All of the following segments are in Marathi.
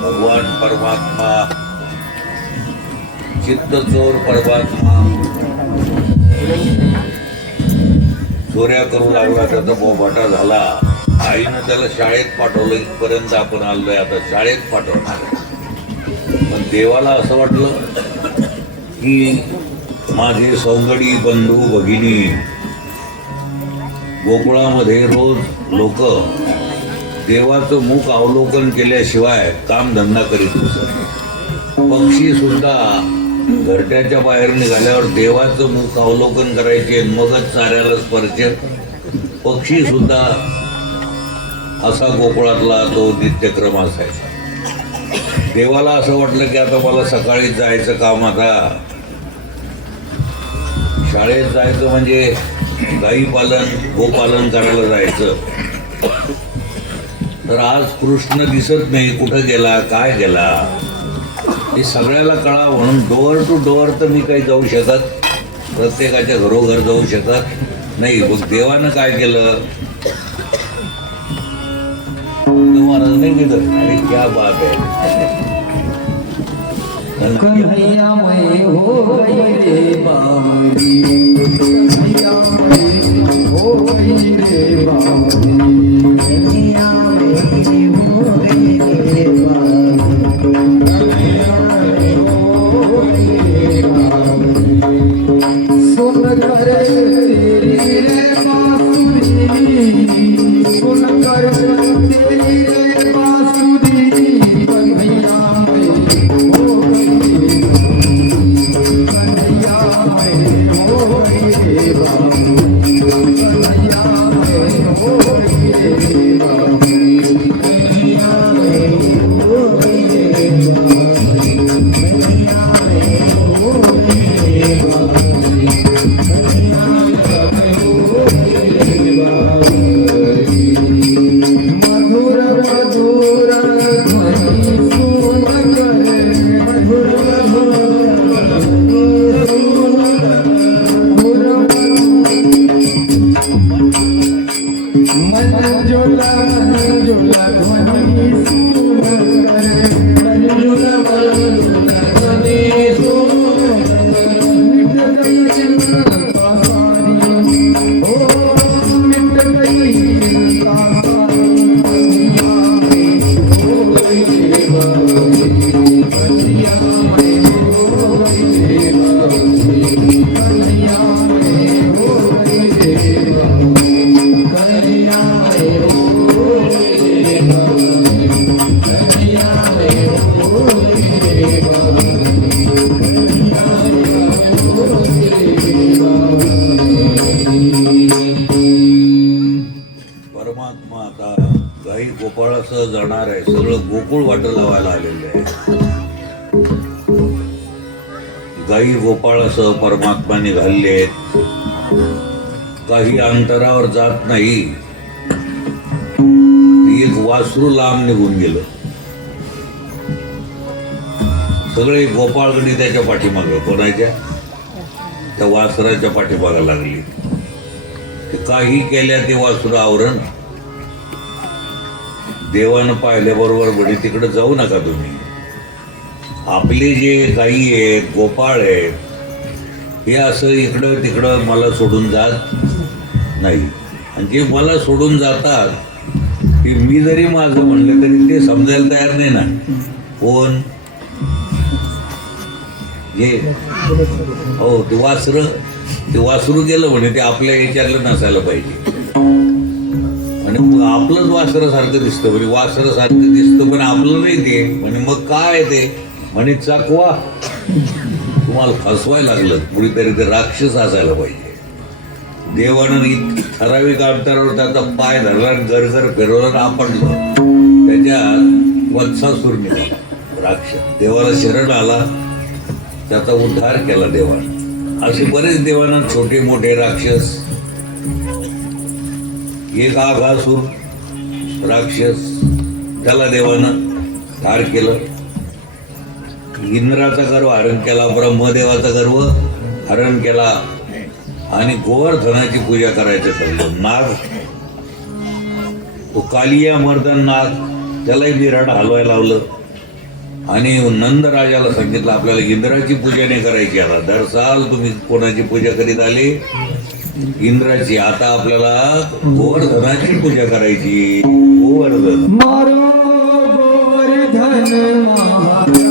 भगवान परमात्मा चित्तचोर परमात्मा चोऱ्या करू लागला, त्याचा बोभाटा झाला. आईनं त्याला शाळेत पाठवलं. इथपर्यंत आपण आलोय, आता शाळेत पाठवणार. पण देवाला असं वाटलं की माझे सौंगडी बंधू भगिनी गोकुळामध्ये रोज लोक देवाचं मुख अवलोकन केल्याशिवाय काम धंदा करीत नसत. पक्षी सुद्धा घरट्याच्या बाहेर निघाल्यावर देवाचं मुख अवलोकन करायचे, मगच चाऱ्याला स्पर्श. पक्षी सुद्धा असा गोकुळातला तो नित्यक्रम असायचा. देवाला असं वाटलं की आता मला सकाळी जायचं काम, आता शाळेत जायचं म्हणजे गाई पालन गोपालन करायला जायचं. तर आज कृष्ण दिसत नाही, कुठं गेला काय गेला हे सगळ्याला कळा म्हणून डोअर टू डोअर तर मी काही जाऊ शकत, प्रत्येकाच्या घरोघर जाऊ शकत नाही. मग देवानं काय केलं, महाराज नाही गेलं. अरे क्या बात है, कन्हैया मैं हो गई रे बावली, कन्हैया मैं हो गई रे बावली, कन्हैया मैं हो गई रे बावली, कन्हैया मैं हो गई रे बावली। सुन कर तेरी रे बांसुरी, सुन कर तेरी रे बांसुरी, कन्हैया मैं हो गई रे बाबू, कन्हैया मैं हो गई रे बाबू। गोकुळ वाट लावायला आलेले आहे. गाई गोपाळासह परमात्मा निघालेत. काही अंतरावर जात नाही, एक वासरू लांब निघून गेलं. सगळे गोपाळगणी त्याच्या पाठीमागं, कोणाच्या? त्या वासराच्या पाठीमागं लागली. ते काही केल्या ते वासरू आवरण. देवानं पाहिल्याबरोबर म्हणे तिकडे जाऊ नका तुम्ही. आपले जे गाई आहेत, गोपाळ आहेत, हे असं इकडं तिकडं मला सोडून जात नाही. आणि जे मला सोडून जातात ते मी जरी माझं म्हणलं तरी ते समजायला तयार नाही ना. कोण? हे हो, ते वासरू गेलं म्हणे. ते आपल्या विचारलं नसायला पाहिजे. आणि मग आपलंच वासरासारखं दिसतं म्हणे. वासरासारखं दिसतं पण आपलं नाही ते म्हणे. मग काय ते म्हणे? चाकवा. तुम्हाला फसवायला लागलं. कुणीतरी ते राक्षस असायला पाहिजे. देवानं ठराविक अंतरावर त्याचा पाय धरला, गरगर फिरवलं, आपडलं. त्याच्यात वत्सासूर निघाला, राक्षस. देवाला शरण आला, त्याचा उद्धार केला देवानं. असे बरेच देवानं छोटे मोठे राक्षस. एक आघासूर राक्षस, त्याला देवानं ठार केलं. इंद्राचा गर्व हरण केला, ब्रह्मदेवाचा गर्व हरण केला आणि गोवर्धनाची पूजा करायचं ठरलं. नाग, तो कालिया मर्दन नाग, त्यालाही बिराड हलवायला लावलं. आणि नंद राजाला सांगितलं आपल्याला इंद्राची पूजा नाही करायची. आता दर साल तुम्ही कोणाची पूजा करीत आले? इंद्राची. आता आपल्याला गोवर्धनाची पूजा करायची. गोवर्धन मारो गोवर्धन महाराज,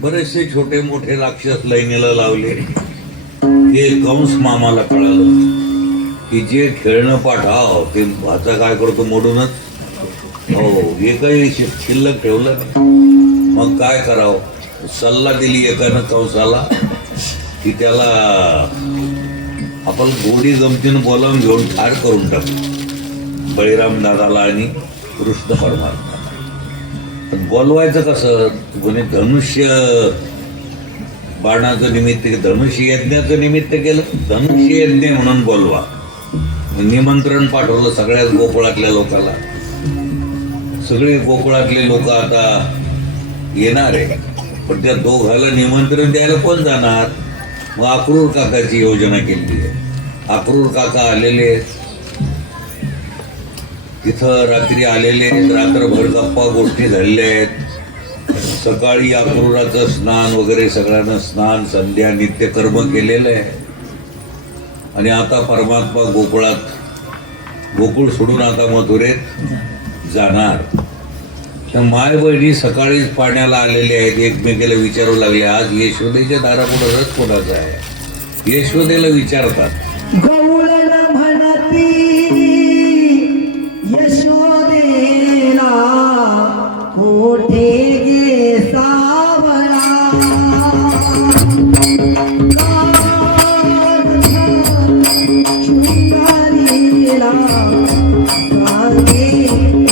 बरेचसे छोटे मोठे राक्षस लाईनीला लावले. ते कंस मामाला कळालं की जे खेळणं पाठाव ते भाचा काय करतो मोडूनच. हो, हे काही शिल्लक ठेवलं नाही. मग काय करावं? सल्ला दिली एकानं कंसाला की त्याला आपण गोडी गमतीनं बोलावून घेऊन ठार करून टाकू, बळीराम दादाला आणि कृष्ण परमात्मा. पण बोलवायचं कसं? कोणी धनुष्य बाणाचं निमित्त, धनुष्य यज्ञाचं निमित्त केलं. धनुष्य यज्ञ म्हणून बोलवा. निमंत्रण पाठवलं सगळ्याच गोकुळातल्या लोकांना. सगळे गोकुळातले लोक आता येणार आहे, पण त्या दोघाला निमंत्रण द्यायला कोण जाणार? मग अक्रूर काकाची योजना केली आहे. अक्रूर काका आलेले, तिथं रात्री आलेले, रात्रभर गप्पा गोष्टी झालेल्या आहेत. सकाळी अक्रूराचं स्नान वगैरे सगळ्यांना स्नान संध्या नित्यकर्म केलेलं आहे. आणि आता परमात्मा गोकुळ सोडून आता मथुरेत जाणार. तर माय बहिणी सकाळीच पाण्याला आलेले आहेत. एकमेकाला विचारू लागले, आज यशोदेच्या दारापुढे रथ कोणाचा आहे? यशोदेला विचारतात. गवळण म्हणती यशोदेला ओठे गे सावळा शृंगारीला सांगे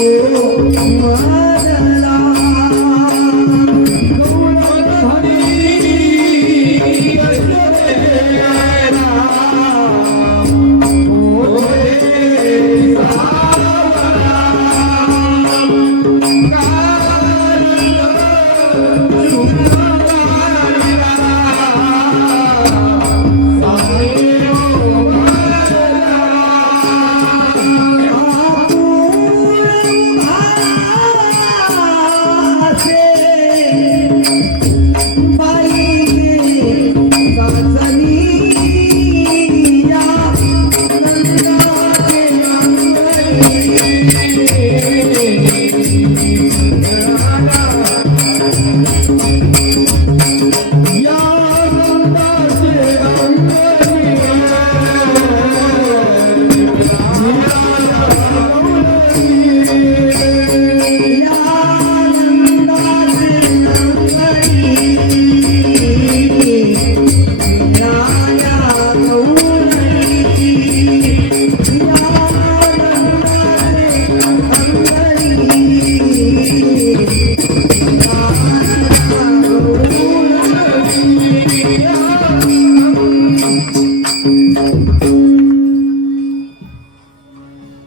ओ मदला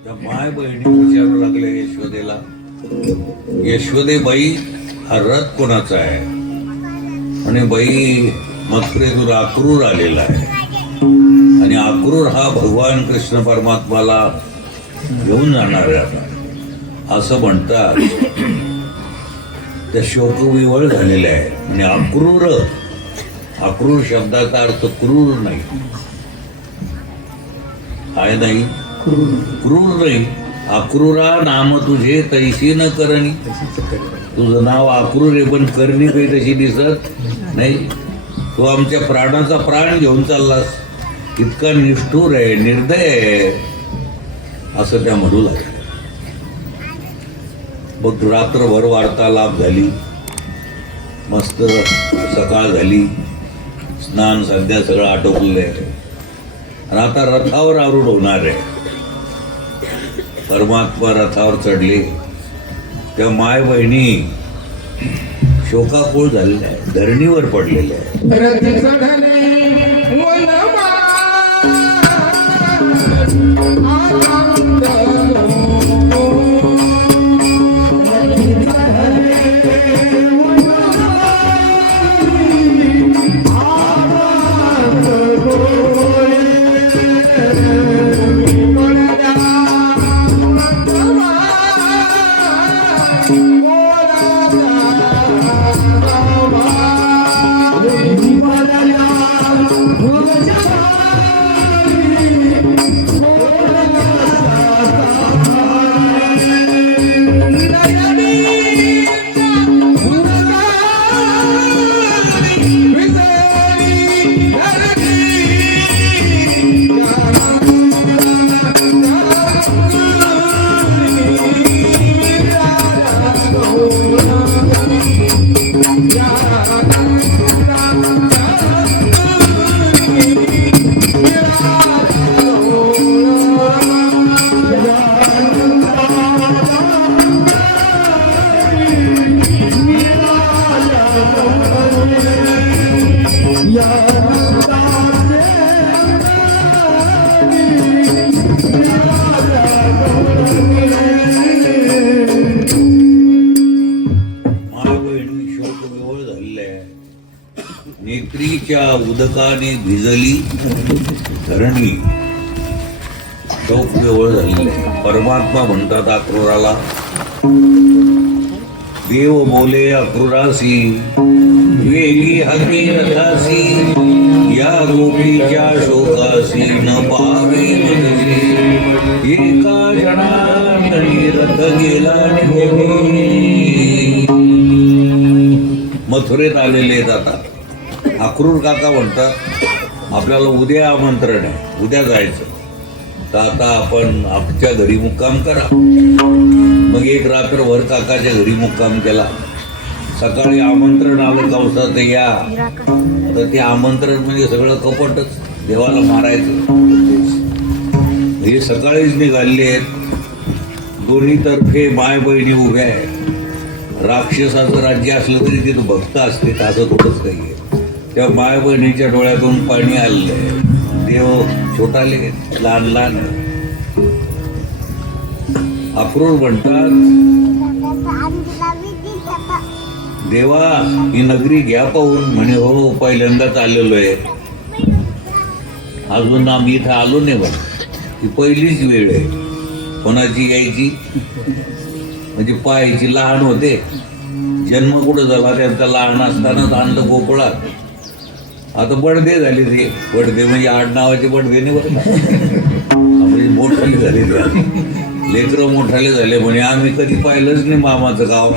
त्या माय बहिणी विचारू लागल्या यशोदेला, यशोदेबाई हा रथ कोणाचा आहे? आणि बाई मथुरेतून अक्रूर आलेला आहे आणि अक्रूर हा भगवान कृष्ण परमात्माला घेऊन जाणार आहे आता असं म्हणतात. त्या शोकविवळ झालेल्या आहे. आणि अक्रूर, अक्रूर शब्दाचा अर्थ क्रूर नाही, काय नाही, क्रूर नाही. अक्रूरा नाम तुझे तैसी न करणी. तुझं नाव अक्रूर आहे पण करणी काही तशी दिसत नाही. तू आमच्या प्राणाचा प्राण घेऊन चाललास, इतका निष्ठुर आहे, निर्दय आहे, असं त्या म्हणू लागल्या. मग रात्रभर वार्तालाप झाली, मस्त सकाळ झाली, स्नान संध्या सगळं आटोपलं आहे आणि आता रथावर आरूढ होणार आहे. परमात्मा रथावर चढले. त्या माय बहिणी शोकाकुळ झालेल्या आहे, धरणीवर पडलेल्या आहे. रथ चढले वनमा आनंद नेत्रीच्या उदकाने भिजली धरणी. शोक विवळ झालेले. परमात्मा म्हणतात अक्रूराला, देव बोले अक्रूरासी वेगी हकी रथासी, या गोपीच्या शोकासी न पावे मनसी, एका जणांनी रथ गेला निघून. मथुरेत आलेले जातात. अक्रूर काका म्हणतात आपल्याला उद्या आमंत्रण आहे, उद्या जायचं. तर आता आपण आमच्या घरी मुक्काम करा. मग एक रात्रभर काकाच्या घरी मुक्काम केला. सकाळी आमंत्रण आलं कंसाचं या. तर ते आमंत्रण म्हणजे सगळं कपटच, देवाला मारायचं. हे सकाळीच निघाले. दोन्ही तर्फे माय बहिणी उभ्या आहे. राक्षसाचं राज्य असलं तरी तिथं भक्त असते, असं थोडंच काही आहे. त्या माय बहिणीच्या डोळ्यातून पाणी आलंय. देव छोटाले, लहान लहान अक्रूर म्हणतात, देवा ही नगरी घ्या पाहून. म्हणे हो, पहिल्यांदाच आलेलो आहे, अजून आम्ही इथं आलो नाही. बघ ही पहिलीच वेळ आहे. कोणाची यायची म्हणजे पाहायची. लहान होते, जन्म कुठं झाला त्यांचा लहान असतानाच आणलं गोकुळात. आता बडदे झाले. ते बडदे म्हणजे आडनावाचे बडदे नाही बरं, म्हणजे मोठाले झाले. ते लेकरं मोठाले झाले. म्हणे आम्ही कधी पाहिलंच नाही मामाचं गाव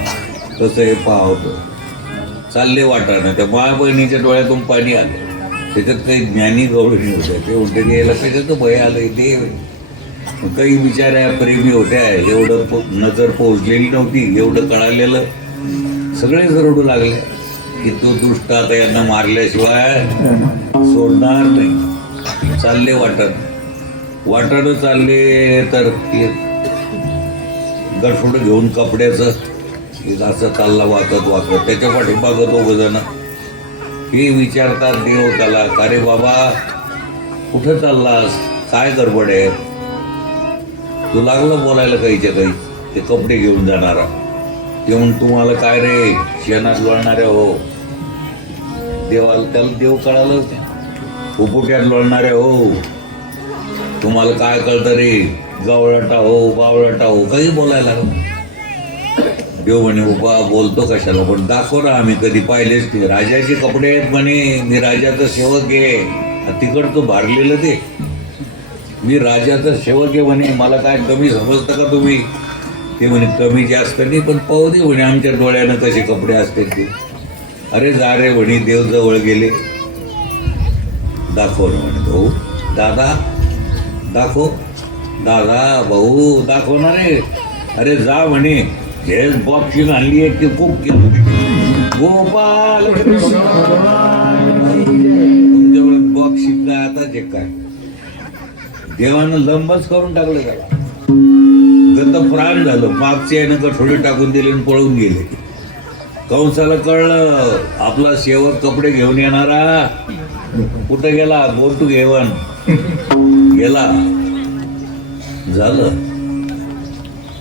कसं हे पाहतो. चालले वाटाणं. त्या माय बहिणीच्या डोळ्यातून पाणी आलं. त्याच्यात काही ज्ञानी गवळणी होत्या. ते म्हणते की याला कशाचं भय आलं देव. काही बिचाऱ्या प्रेमी होत्या, एवढं नजर पोहोचलेली नव्हती, एवढं कळालेलं. सगळेच रडू लागले की तो दुष्ट आता यांना मारल्याशिवाय सोडणार नाही. चालले वाटाणं चालले. तर गठोड घेऊन कपड्याचं असं चालला वाचत. त्याच्या पाठीमागं दोघं जण हे विचारतात देव त्याला, का रे बाबा कुठं चाललास, काय गडबड आहे. तू लागलं बोलायला काहीच्या काही. ते कपडे घेऊन जाणारा ते म्हणून तुम्हाला काय रे शेणात लोळणारे हो. देवाला त्याला देव कळालंच नाही. फुफुट्यात लोळणारे हो, तुम्हाला काय कळतं रे. गवळटा हो, बावळटा हो, काही बोलायला लागलं. देव म्हणे उभा बोलतो कशाला, पण दाखव ना, आम्ही कधी पाहिलेच ते. राजाचे कपडे आहेत म्हणे, मी राजाचा सेवक आहे. तिकडचं भारलेलं ते, मी राजाचा सेवक आहे म्हणे, मला काय कमी समजतं का तुम्ही. ते म्हणे कमी जास्त नाही, पण पाहू दे म्हणे आमच्या डोळ्यानं कसे कपडे असते ते. अरे जा रे म्हणे, देव जवळ गेले. दाखव ना म्हणे भाऊ. दादा दाखव, दादा भाऊ दाखवणार रे. अरे जा म्हणे, हेच बॉक्सिंग आणली आहे, ते खूप केलं. गोपाल तुमच्याकडे बॉक्सिंग काय आता जे काय. देवानं लंबच करून टाकलं त्याला. गत प्राण झालं. मागचे यानं गठोडे टाकून दिले आणि पळून गेले. कंसाला कळलं आपला सेवक कपडे घेऊन येणारा कुठं गेला. गो टू हेवन गेला. झालं.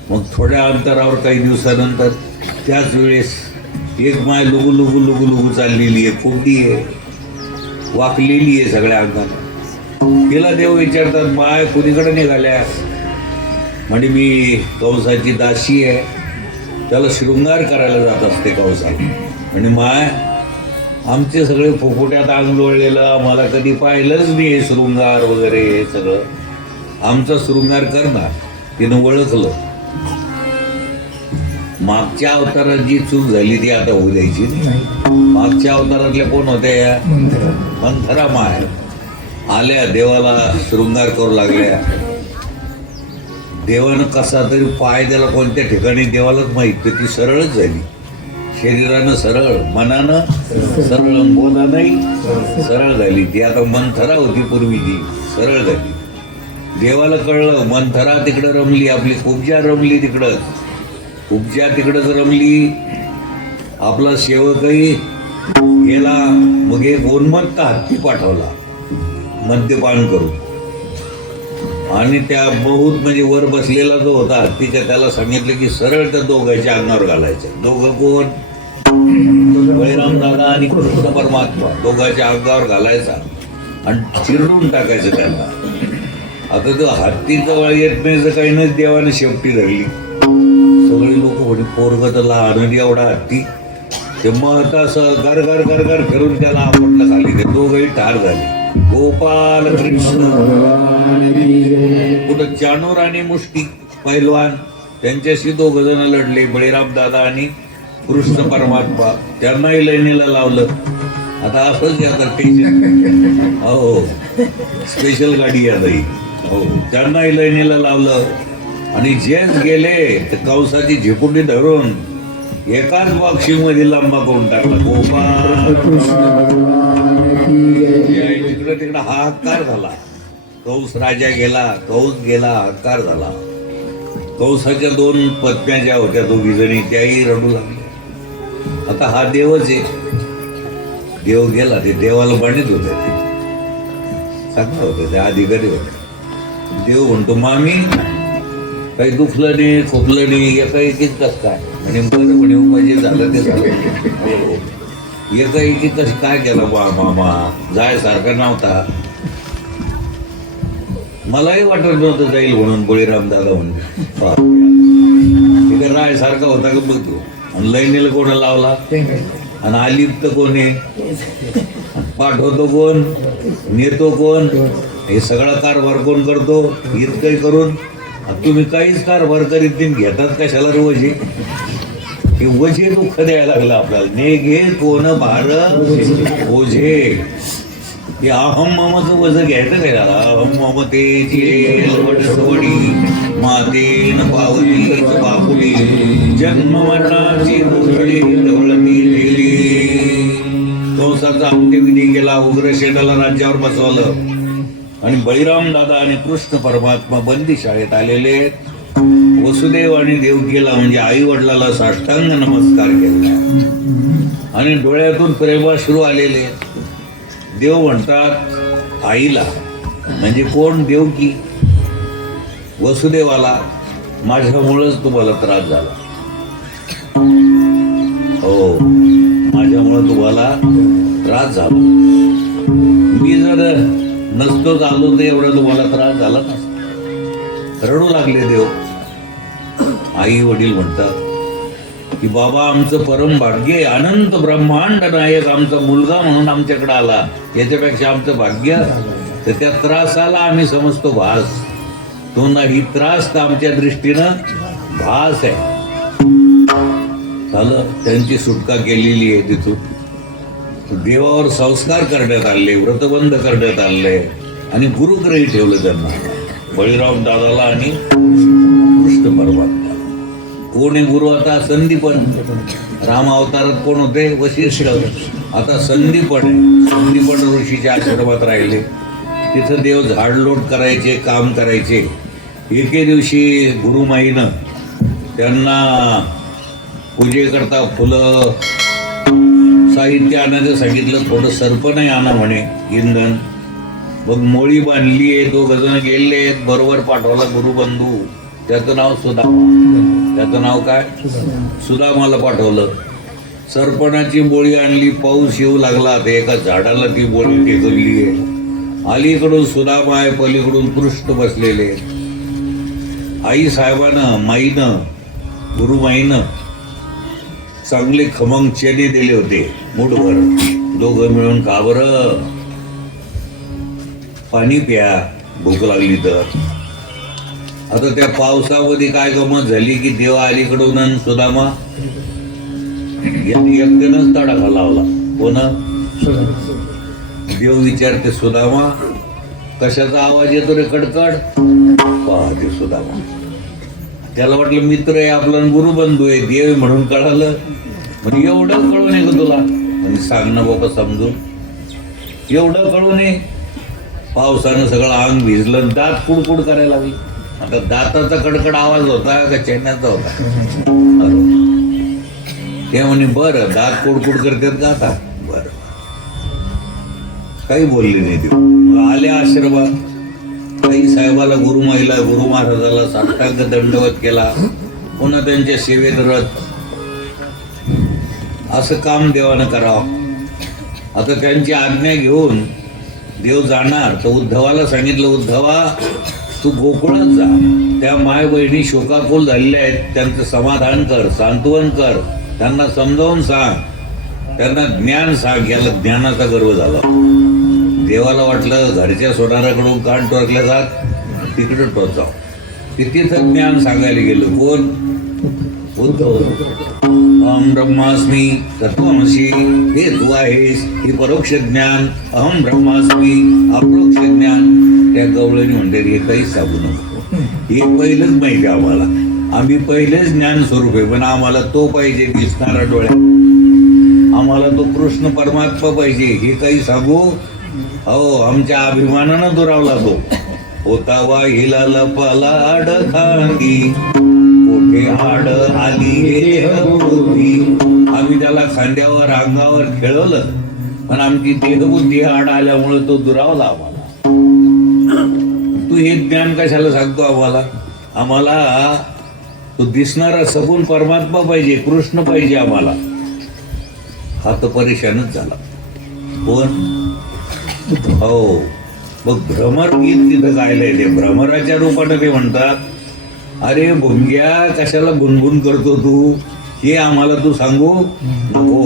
मग थोड्या अंतरावर काही दिवसानंतर त्याच वेळेस एक माय लुगू लुगू लुगू लुगू चाललेली आहे, कोंबडी आहे, वाकलेली आहे सगळ्या अंगाला. तिला देव विचारतात, माय कुणीकडे निघाल्या. म्हणजे मी कंसाची दासी आहे, त्याला शृंगार करायला जात असते कंसाला. म्हणजे माय आमचे सगळे फुफुट्यात अंग लोळलेलं, आम्हाला कधी पाहिलंच नाही हे शृंगार वगैरे हे सगळं. आमचा शृंगार करणार. तिनं ओळखलं. मागच्या अवतारात जी चूक झाली ती आता होऊ द्यायची नाही. मागच्या अवतारातल्या कोण होत्या, मंथरा माय आल्या, देवाला शृंगार करू लागल्या. देवानं कसा तरी पाय त्याला कोणत्या ठिकाणी देवालाच माहित, तर ती सरळच झाली. शरीरानं सरळ, मनानं सरळ, बोलानंही सरळ झाली. ती आता मंथरा होती पूर्वीची, सरळ झाली. देवाला कळलं मंथरा तिकडं रमली, आपली उपजा रमली तिकडं. उपजा तिकडंच रमली. आपला सेवकही गेला. मग एक उन्मत्त हत्ती पाठवला मद्यपान करून. आणि त्या बहुत म्हणजे वर बसलेला जो होता हत्तीच्या, त्याला सांगितलं की सरळ त्या दोघांच्या अंगावर घालायचं. दोघं कोण, बळीराम दादा आणि कृष्ण परमात्मा, दोघांच्या अंगावर घालायचा आणि चिरडून टाकायचं त्यांना. आता तो हत्ती जवळ येत नाही तर काही नाही, देवाने शेपटी धरली. सगळे लोक म्हणे पोरग तर लहान एवढा हत्ती. ते मग असं गर गर गर गर फिरून त्याला आपटलं खाली. ते दोघंही ठार झाले. गोपाल कृष्ण. कुठं चाणूर आणि मुष्टी पैलवान, त्यांच्याशी दोघ जण लढले, बळीराम दादा आणि कृष्ण परमात्मा. त्यांनाही लाईनीला लावलं. आता असंच आता टेन्शन. हो, स्पेशल गाडी आता ही हो त्यांनाही लयनीला लावलं आणि जेच गेले ते कंसाची झिपुटी धरून एकाच बॉक्सिंग मध्ये लांबा करून टाकला. गोपाळ तिकडे तिकडे हाहाकार झाला. कंस राजा गेला, कंस गेला, हाहाकार झाला. कंसाच्या 2 पत्न्या ज्या होत्या दोघी जणी त्याही रडू लागल्या. आता हा देवच आहे. देव गेला, ते देवाला बाणीत होते, चांगलं होतं, ते अधिकारी होते. देव म्हणतो मामी काही दुखलं नाही, खोकलं नाही, एकाएकीच कसं काय म्हणे. बरं म्हणे म्हणजे झालं ते झालं. हो. एकाएकी कसं काय केलं बा मामा, जायसारखा नव्हता. मलाही वाटत नव्हतं जाईल म्हणून बळीराम दादा म्हणजे रायसारखा होता का बघ तू. आणि लैनीला कोणा लावला आणि आलिप्त कोण आहे, पाठवतो कोण, नेतो कोण, हे सगळा कारभार कोण करतो. इतकंही करून तुम्ही काहीच कारभार करीत नाही, घेतात कशाला रोज हे वजे दुःख द्यायला लागलं आपल्याला. ने घे कोण भार ओझे. हे अहम ममचं वजन घ्यायचं काय झाला. अहम ममतेची वडसवडी मातेन पावली बापुली जन्म मरणाची उघडी ढवळती गेली. कंसाचा अंत्यविधी केला, उग्रसेनाला राज्यावर बसवलं आणि बळीराम दादा आणि कृष्ण परमात्मा बंदी शाळेत आलेले. वसुदेव आणि देवकीला म्हणजे आई वडिलाला साष्टांग नमस्कार केला आणि डोळ्यातून प्रेमाश्रू आलेले. देव म्हणतात आईला म्हणजे कोण, देवकी, वसुदेवाला माझ्यामुळेच तुम्हाला त्रास झाला. हो माझ्यामुळे तुम्हाला त्रास झाला. मी जर नसतोच आलो तर एवढा तुम्हाला त्रास झाला ना. रडू लागले देव. आई वडील म्हणतात की बाबा आमचं परम भाग्य आहे, अनंत ब्रह्मांड नायक आमचा मुलगा म्हणून आमच्याकडे आला, याच्यापेक्षा आमचं भाग्य. तर त्या त्रासाला आम्ही समजतो भास, तो नाही त्रास तर आमच्या दृष्टीनं भास आहे. झालं, त्यांची सुटका केलेली आहे. तिथून देवावर संस्कार करण्यात आले, व्रतबंध करण्यात आले आणि गुरुग्रही ठेवलं त्यांना, बळीराम दादाला आणि कृष्ण परमात्मा. कोण आहे गुरु आता? संदीपन. राम अवतारात कोण होते? वशिष्ठ. आता संदीपन आहे. संदीपन ऋषीच्या आश्रमात राहिले. तिथं देव झाडलोट करायचे, काम करायचे. एके दिवशी गुरुमाईनं त्यांना पूजेकरता फुलं साहित्य आणायचं सांगितलं. थोडं सरपणही आणा म्हणे, इंधन. मग मोळी बांधली आहे, 2 जण गेले आहेत. बरोबर पाठवला गुरुबंधू, त्याचं नाव सुदामा. त्याचं नाव काय? सुदामाला पाठवलं. सरपणाची बोळी आणली. पाऊस येऊ लागला, तर एका झाडाला ती बोळी टेकवली आहे. अलीकडून सुदामा आहे, पलीकडून कृष्ण बसलेले. आई साहेबानं, माईनं, गुरुमाईनं चांगले खमंग चेने दिले होते मुठभर. दोघं मिळून का बरं पाणी प्या, भूक लागली तर. आता त्या पावसामध्ये काय गमत झाली की देव अलीकडून आणि सुदामा एकट्यानंच तडाखा लावला. कोण? देव विचारते सुदामा कशाचा आवाज येतो रे कडकड? पाहते सुदामा. त्याला वाटलं मित्र आहे आपला, गुरुबंधू आहे, देव म्हणून कळालं. म्हणजे एवढं कळू नये का तुला? म्हणजे सांग ना बाबा समजून, एवढं कळू नये. पावसानं सगळं अंग भिजलं, दात कुडकुड करायला लागली. आता दाताचा कडकड आवाज होता का चेन्याचा होता? ते म्हणे बरं दात कुडकुड करतात का आता? बरं, काही बोलले नाही ते. आले आश्रमात. काही साहेबाला, गुरुमाईला, गुरु महाराजाला साष्टांग दंडवत केला. पुन्हा त्यांच्या सेवेत रत. असं काम देवानं करावं. आता त्यांची आज्ञा घेऊन देव जाणार, तर उद्धवाला सांगितलं उद्धवा तू गोकुळात जा. त्या माय बहिणी शोकाकुल झालेल्या आहेत, त्यांचं समाधान कर, सांत्वन कर, त्यांना समजावून सांग, त्यांना ज्ञान सांग. याला ज्ञानाचा गर्व झाला. देवाला वाटलं घरच्या सोनाराकडून कान टोचल्या जात, तिकडे टोच जाऊ. तिथं ज्ञान सांगायला गेलो. कोण? उद्धव. अहम ब्रह्मास्मी तत्वमसी, हे तू आहेस. हे परोक्ष ज्ञान. अहम ब्रह्मास्मी अप्रोक्ष ज्ञान. त्या गवळणी म्हणते हे काहीच सांगू नको, हे पहिलंच माहिती आम्हाला, आम्ही पहिलेच ज्ञान स्वरूप आहे, पण आम्हाला तो पाहिजे दिसणारा डोळ्यात, आम्हाला तो कृष्ण परमात्मा पाहिजे, हे काही सांगू. हो, आमच्या अभिमानानं दुरावला तो होता वाहिला लपाला आड खांदी, कोठे आड आली देहबुद्धी. आम्ही त्याला खांद्यावर अंगावर खेळवलं, पण आमची देहबुद्धी आड आल्यामुळे तो दुरावला आम्हाला. तू हे ज्ञान कशाला सांगतो आम्हाला? आम्हाला तो दिसणारा सगुण परमात्मा पाहिजे, कृष्ण पाहिजे आम्हाला. हा तर परेशानच झाला. कोण? हो, मग भ्रमर गीत तिथं गायलंय. ते भ्रमराच्या रूपानं ते म्हणतात, अरे भुंग्या कशाला गुणगुण करतो तू, हे आम्हाला तू सांगू नको.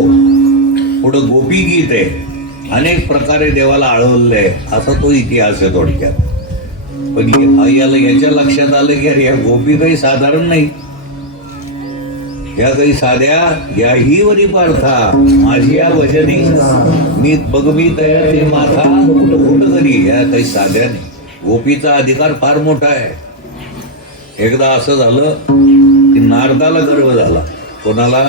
पुढं गोपी गीत आहे, अनेक प्रकारे देवाला आळवलंय, असा तो इतिहास आहे थोडक्यात. पण याच्या लक्षात आलं की अरे या गोपी काही साधारण नाही, ह्या काही साध्या, याही वरी पार्था माझी या वजनी, मी बघ मी तयार ते माथा कुठं करी, ह्या काही साध्या नाही. गोपीचा अधिकार फार मोठा आहे. एकदा असं झालं की नारदाला गर्व झाला. कोणाला?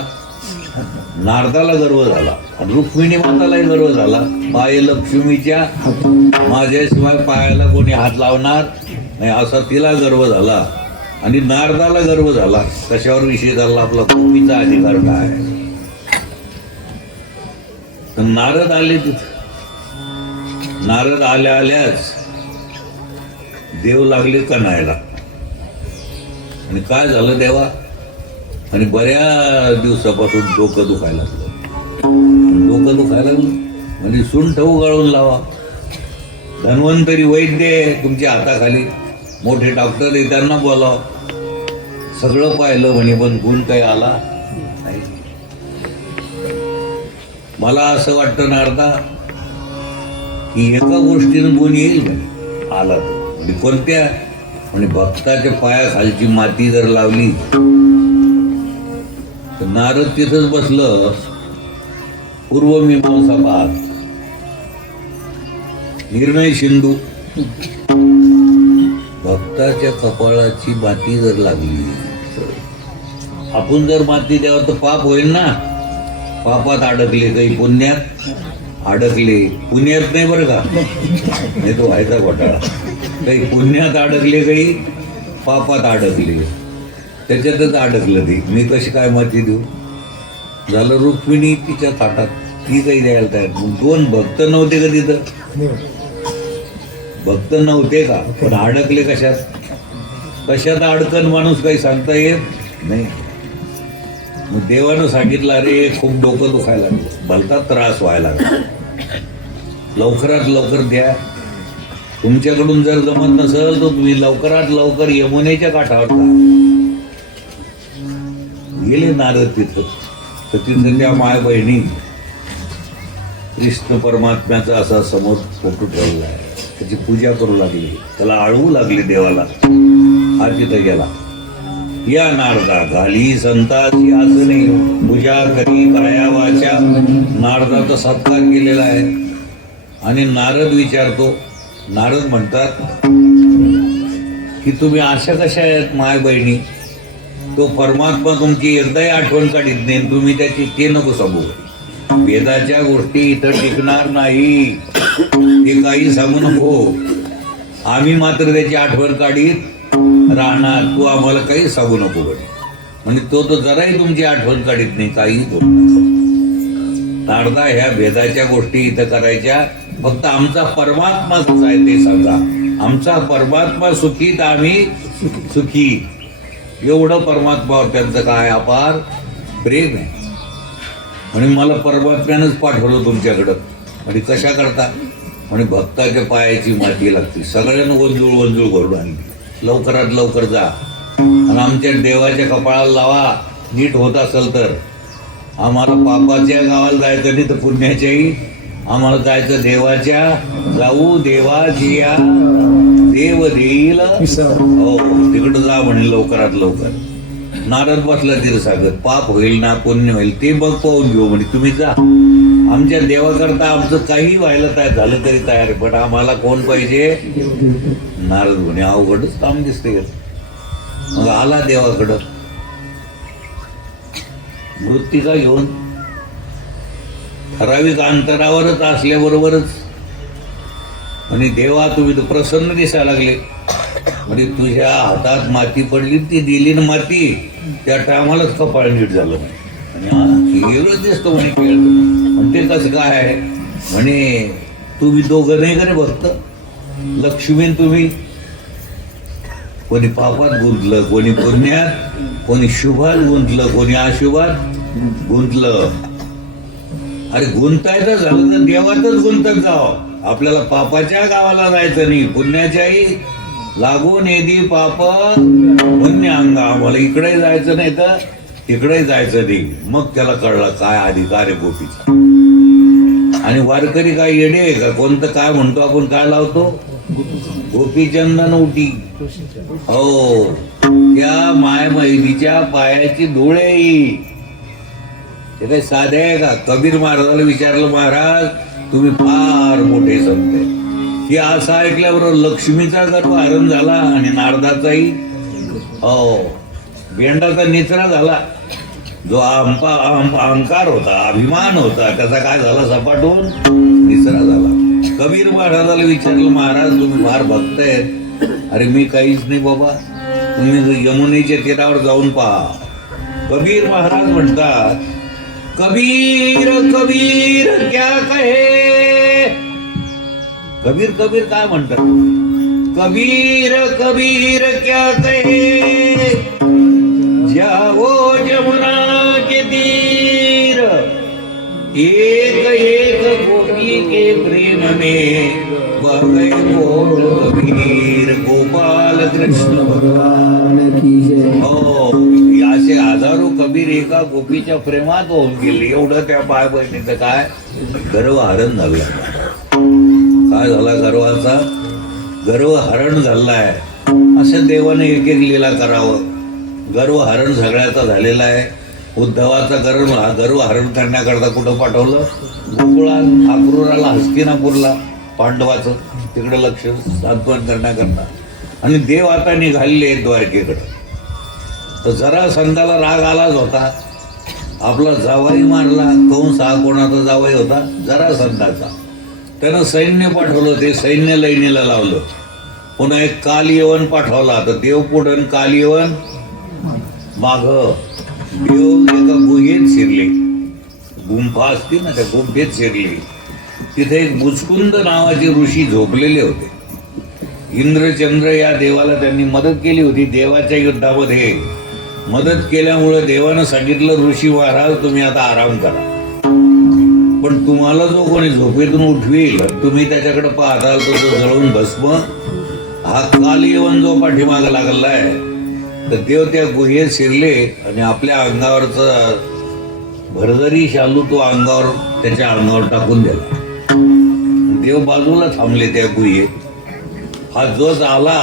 नारदाला गर्व झाला. रुक्मिणी मातालाही गर्व झाला. पाय लक्ष्मीच्या, माझ्याशिवाय पायाला कोणी हात लावणार नाही असा तिला गर्व झाला. आणि नारदाला गर्व झाला. कशावर विषय झाला? आपला गोपीचा अधिकार काय. तर नारद आले तिथे. नारद आल्याच देव लागले कणायला. आणि काय झालं देवा? आणि बऱ्याच दिवसापासून डोकं दुखायला लागलं. डोकं दुखायला लागलं म्हणजे सुंठ उगाळून लावा. धन्वंतरी वैद्य आहे तुमच्या हाताखाली, मोठे डॉक्टर आहे, त्यांना बोलाव. सगळं पाहिलं म्हणे, पण गुण काही आला नाही. मला असं वाटतं नारदा की एका गोष्टीनं गुण येईल म्हणे. आला तो म्हणजे कोणत्या? म्हणजे भक्ताच्या पायाखालची माती जर लावली तर नारद तिथंच बसलं, पूर्वमीमांसा पाहत, निर्णय सिंधू. भक्ताच्या कपाळाची माती जर लागली, आपण जर माती द्यावं तर पाप होईल ना. पापात अडकले, काही पुण्यात अडकले. पुण्यात नाही बरं का, नाही तो व्हायचा घोटाळा. काही पुण्यात अडकले, काही पापात अडकले, त्याच्यातच अडकलं ते. मी कशी काय माती देऊ? झालं रुक्मिणी तिच्या ताटात, ती काही द्यायला तयार. मग दोन भक्त नव्हते का तिथं? भक्त नव्हते का? पण अडकले कशात? कशात अडकन माणूस काही सांगता येत नाही. मग देवानं सांगितलं, अरे खूप डोकं दुखायला लागलं, भलता त्रास व्हायला लागला, लवकरात लवकर द्या. तुमच्याकडून जर जमत नसेल तर तुम्ही लवकरात लवकर यमुनेच्या काठावर जा. गेले नारद तिथं. तर तिथं त्या माय बहिणी कृष्ण परमात्म्याचा असा समोर फोटो ठेवला आहे, त्याची पूजा करू लागली, त्याला आळवू लागली देवाला. हा तिथं गेला. या नारदा घाली संताची आसने, पूजा करी काया वाचा. नारदाचा सत्कार केलेला आहे. आणि नारद विचारतो, नारद म्हणतात की तुम्ही अशा कशा आहेत माय बहिणी? तो परमात्मा तुमची एकदाही आठवण काढीत नाही, तुम्ही त्याची ते नको सांगू. वेदाच्या गोष्टी इथं टिकणार नाही, ते काही सांगू नको. आम्ही मात्र त्याची आठवण काढीत राहणार, तू आम्हाला काही सांगू नको म्हणे. म्हणजे तो जराही तुमची आठवण काढीत नाही, काही बोलणार. नारदा ह्या वेदाच्या गोष्टी इथं करायच्या, फक्त आमचा परमात्मा कसा आहे ते सांगा. आमचा परमात्मा सुखी तर आम्ही सुखी. एवढं परमात्मावर त्यांचं काय अपार प्रेम आहे. म्हणून मला परमात्म्यानंच पाठवलं तुमच्याकडं. म्हणजे कशा करता? म्हणजे भक्ताच्या पायाची माती लागते. सगळ्यांना वंजूळ वंजूळ भरून आणली, लवकरात लवकर जा आणि आमच्या देवाच्या कपाळाला लावा. नीट होत असेल तर आम्हाला पापाच्या गावाला जायचं नाही तर पुण्याच्याही आम्हाला जायचं देवाच्या. जाऊ देवाजिया देव देईल, हो तिकडं जा म्हणे लवकरात लवकर. नारद बसला तिथं सांगत, पाप होईल ना पुण्य होईल ते बघ पाहून घेऊ म्हणे, तुम्ही जा. आमच्या देवाकरता आमचं काही व्हायला तयार झालं तरी तयार आहे, पण आम्हाला कोण पाहिजे? नारद मुनी. अवघडच काम दिसते. मग आला देवाकडं मृत्तिका घेऊन. ठराविक अंतरावरच असल्याबरोबरच आणि देवा तुम्ही तर प्रसन्न दिसायला लागले. म्हणजे तुझ्या हातात माती पडली, ती दिली ना माती, त्या टायमालाच कपाळ नीट झालं. आणि हा वेगळंच दिसतो म्हणे खेळ. म्हणते कसं काय आहे? म्हणे तुम्ही दोघं नाही का रे भक्त? लक्ष्मीन तुम्ही कोणी पापात गुंतलं, कोणी पुण्यात, कोणी शुभात गुंतलं, कोणी अशुभात गुंतलं. अरे गुंतायचं झालं तर देवातच गुंतत जावं. आपल्याला पापाच्या गावाला जायचं नाही, पुण्याच्याही लागून येदी पाप पुण्य अंगा. आम्हाला इकडे जायचं नाही तर तिकडे जायचं नाही. मग त्याला कळलं काय अधिकार आहे गोपीचा. आणि वारकरी काय येडे आहे का? कोणतं काय म्हणतो आपण, काय लावतो? गोपीचंदन उटी. हो, त्या माय मैलीच्या पायाची धुळे. ते काही साधे आहे का? कबीर महाराजाला विचारलं, महाराज तुम्ही फार मोठे संत आहे. की असं ऐकल्याबरोबर लक्ष्मीचा गर्भहरण झाला आणि नारदाचाही हो बेंडाचा निचरा झाला. जो अहंकार होता, अभिमान होता, त्याचा काय झाला? सपाटून निचरा झाला. कबीर महाराजाला विचारलं, महाराज तुम्ही फार भक्त आहेत. अरे मी काहीच नाही बाबा, तुम्ही यमुनेच्या तीरावर जाऊन पहा. कबीर महाराज म्हणतात, कबीर कबीर क्या कहे. कबीर कबीर काय म्हणतात? कबीर कबीर क्या कहे, जाओ जमुना के तीर, एक एक गोपी के प्रेम में बह गए कोट कबीर. गोपाल कृष्ण भगवान की जय. हो, असे हजारो कबीर एका गोपीच्या प्रेमात होऊन गेले. एवढं त्या पाय बहिणीचं काय गर्वहरण झालं. काय झाला गर्वाचा? गर्वहरण झालाय. असं देवाने एक एक लीला करावं. गर्वहरण सगळ्याचा झालेला आहे. उद्धवाचा गर्वहरण करण्याकरता कुठं पाठवलं? गोकुळात, अक्रूराला, हस्तिनापूरला, पांडवाचं तिकडे लक्ष साधन करण्याकरता. आणि देव आता निघालेले द्वारकेकडं. तर जरा संताला राग आलाच होता. आपला जावाई मारला. कंस हा कोणाचा जावाई होता? जरा संताचा. त्यानं सैन्य पाठवलं, ते सैन्य लैनीला लावलं. पुन्हा एक कालयवन पाठवला. तर देव पुढं, कालयवन माग. देव एका गुहेत शिरले. गुंफा असते ना, त्या गुंफेत शिरले. तिथे एक मुचकुंद नावाचे ऋषी झोपलेले होते. इंद्रचंद्र या देवाला त्यांनी मदत केली होती. देवाच्या युद्धामध्ये मदत केल्यामुळे देवानं सांगितलं, ऋषी महाराज तुम्ही आता आराम करा. पण तुम्हाला जो कोणी झोपेतून उठवेल, तुम्ही त्याच्याकडे पाहताल तो जळून भस्म. हा कालयवन जो पाठीमागा लागलाय. तर देव त्या गुहेत शिरले आणि आपल्या अंगावरचा भरदरी शालू तो अंगावर, त्याच्या अंगावर टाकून दिला. देव बाजूला थांबले त्या गुहेत. हा जोच आला,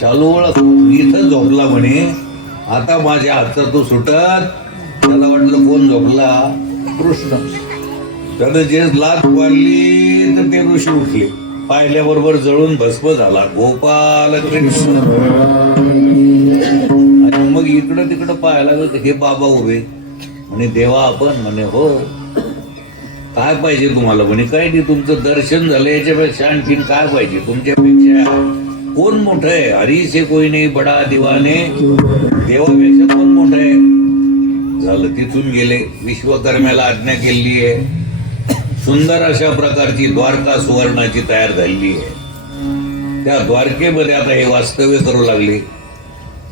शालू ओळख, इथं झोपला म्हणे. आता माझ्या हातचा तो सुटत. त्याला वाटलं कोण झोपला? कृष्ण. त्यानं जे लाथ मारली तर ते ऋषी उठले. पाहिल्याबरोबर जळून भस्म झाला. गोपाल कृष्ण. आणि मग इकडं तिकडं पाहायला लागलं, हे बाबा उभे. म्हणे देवा आपण? म्हणे हो. काय पाहिजे तुम्हाला? म्हणे काही नाही, तुमचं दर्शन झालं, याच्यापेक्षा आणखीन काय पाहिजे? तुमच्यापेक्षा कोण मोठं आहे? हरी से कोई नाही बडा दिवाने. देवापेक्षा कोण मोठं आहे? झालं, तिथून गेले. विश्वकर्म्याला आज्ञा केली आहे. सुंदर अशा प्रकारची द्वारका सुवर्णाची तयार झालेली आहे. त्या द्वारकेमध्ये आता हे वास्तव्य करू लागले.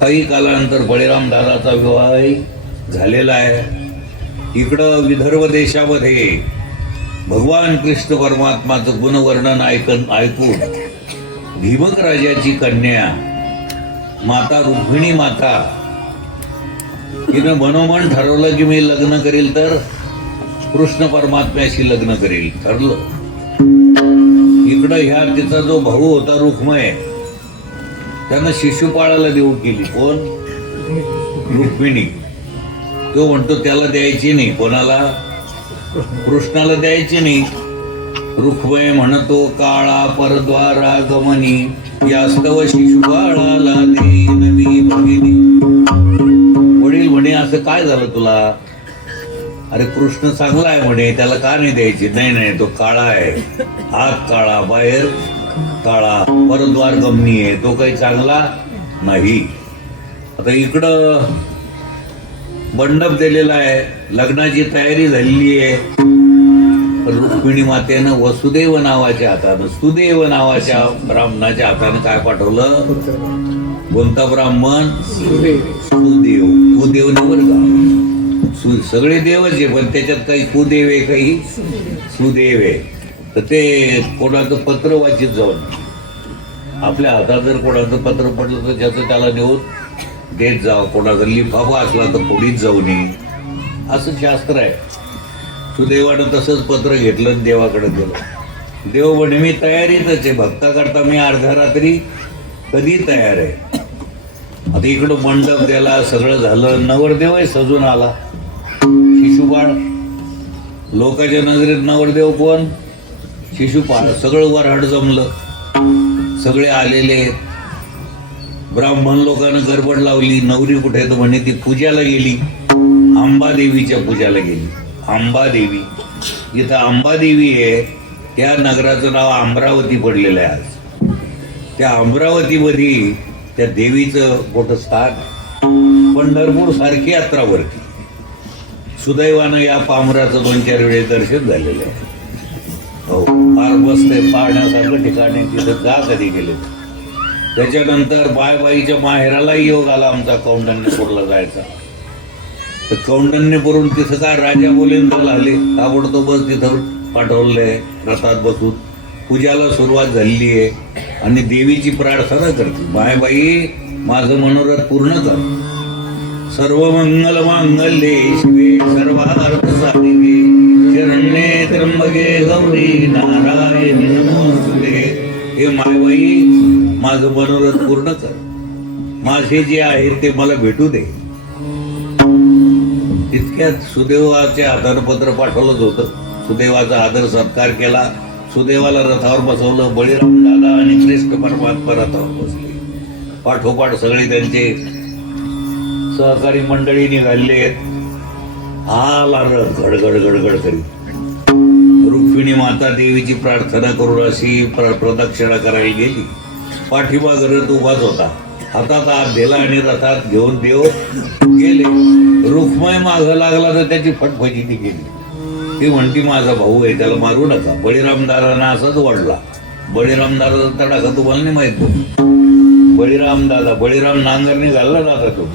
काही कालानंतर बळीराम दादाचा विवाहही झालेला आहे. इकडं विदर्भ देशामध्ये भगवान कृष्ण परमात्माचं गुणवर्णन ऐकून भीमक राजाची कन्या माता रुक्मिणी माता तिनं मनोमन ठरवलं की मी लग्न करेल तर कृष्ण परमात्म्याशी लग्न करेल. ठरलं. इकडं ह्या तिचा जो भाऊ होता रुक्मय, त्यानं शिशुपाळाला देऊ केली. कोण? रुक्मिणी. तो म्हणतो त्याला द्यायची नाही. कोणाला? कृष्णाला द्यायची नाही. रुक्मय म्हणतो काळा परद्वारा गमनी, यास्तव शिशुपाळाला देईन मी भगिनी. वडील म्हणे असं काय झालं तुला? अरे कृष्ण चांगला आहे म्हणे, त्याला का नाही द्यायची? नाही नाही, तो काळा आहे, आत काळा बाहेर काळा, परद्वार गमनी आहे, तो काही चांगला नाही. आता इकडं मंडप दिलेला आहे, लग्नाची तयारी झालेली आहे. पण रुक्मिणी मातेनं वसुदेव नावाच्या हातानं, सुदेव नावाच्या ब्राह्मणाच्या हातानं काय पाठवलं? कोणता ब्राह्मण? सुदेव. कुदेव नाही बरं का, सगळे देवच आहे, पण त्याच्यात काही कुदेव आहे, काही सुदेव आहे. तर ते कोणाचं पत्र वाचित जाऊन, आपल्या हातात जर कोणाचं पत्र पडलं तर त्याचं त्याला नेऊन देत जावं. कोणाचा लिफाफा असला तर फोडीत जाऊ नये, असं शास्त्र आहे. सुदैवानं तसंच पत्र घेतलं आणि देवाकडे गेलं. देव म्हणे मी तयारीतच आहे, भक्ताकरता मी अर्ध्या रात्री कधी तयार आहे. आता इकडं मंडप द्यायला सगळं झालं, नवरदेवही सजून आला, शिशुपाळ. लोकांच्या नजरेत नवरदेव कोण? शिशुपाळ. सगळं वऱ्हाड जमलं, सगळे आलेले. ब्राह्मण लोकांना गडबड लावली. नवरी कुठे? तर म्हणे ती पूजाला गेली, अंबादेवीच्या पूजाला गेली. अंबादेवी, जिथं अंबादेवी आहे त्या नगराचं नाव अमरावती पडलेलं आहे आज. त्या अमरावतीमध्ये त्या देवीचं मोठं स्थान आहे. पंढरपूर सारखी यात्रा भरती. सुदैवानं या पामराचं 2-4 वेळेस दर्शन झालेलं आहे. हो, फार मस्त आहे, पाहण्यासारखं ठिकाण आहे, तिथं जा कधी गेले. त्याच्यानंतर बायबाईच्या माहेरालाही योग आला आमचा कौंडण्यपूरला जायचा. तर कौंडण्यपूरून तिथं काय राजा बोलेन तर आले, ताबडतोबच तिथं पाठवलंय रथात बसून. पूजाला सुरुवात झालेली आहे आणि देवीची प्रार्थना करते, मायबाई माझं मनोरथ पूर्ण कर. सर्व मंगल मांगल्ये शिवे सर्वार्थ साधिके, शरण्ये त्र्यंबके गौरी नारायणी नमोस्तुते. हे मायबाई माझं मनोरथ पूर्ण कर, माझे जे आहे ते मला भेटू दे. तितक्यात सुदैवाच्या हातानं पत्र पाठवलंच होतं. सुदैवाचा आदर सत्कार केला, सुदैवाला रथावर बसवलं. बळीराम दादा आणि कृष्ण परमात्मा रथावर बसले. पाठोपाठ सगळे त्यांचे सहकारी मंडळी निघाले. आला रथ गडगड गडगड करीत. रुक्मिणी माता देवीची प्रार्थना करून अशी प्रदक्षिणा करायला गेली. पाठीमाग रथ उभाच होता, हातात हात दिला आणि रथात घेऊन देव गेले. रुक्मय मागं लागला तर त्याची फटफटी गेली. ती म्हणती माझा भाऊ आहे, त्याला मारू नका. बळीराम दादांना असंच वाढला. बळीराम दादाचा तडाखा तुम्हाला नाही माहित. बळीराम दादा, बळीराम नांगरणी घालला दादा तो.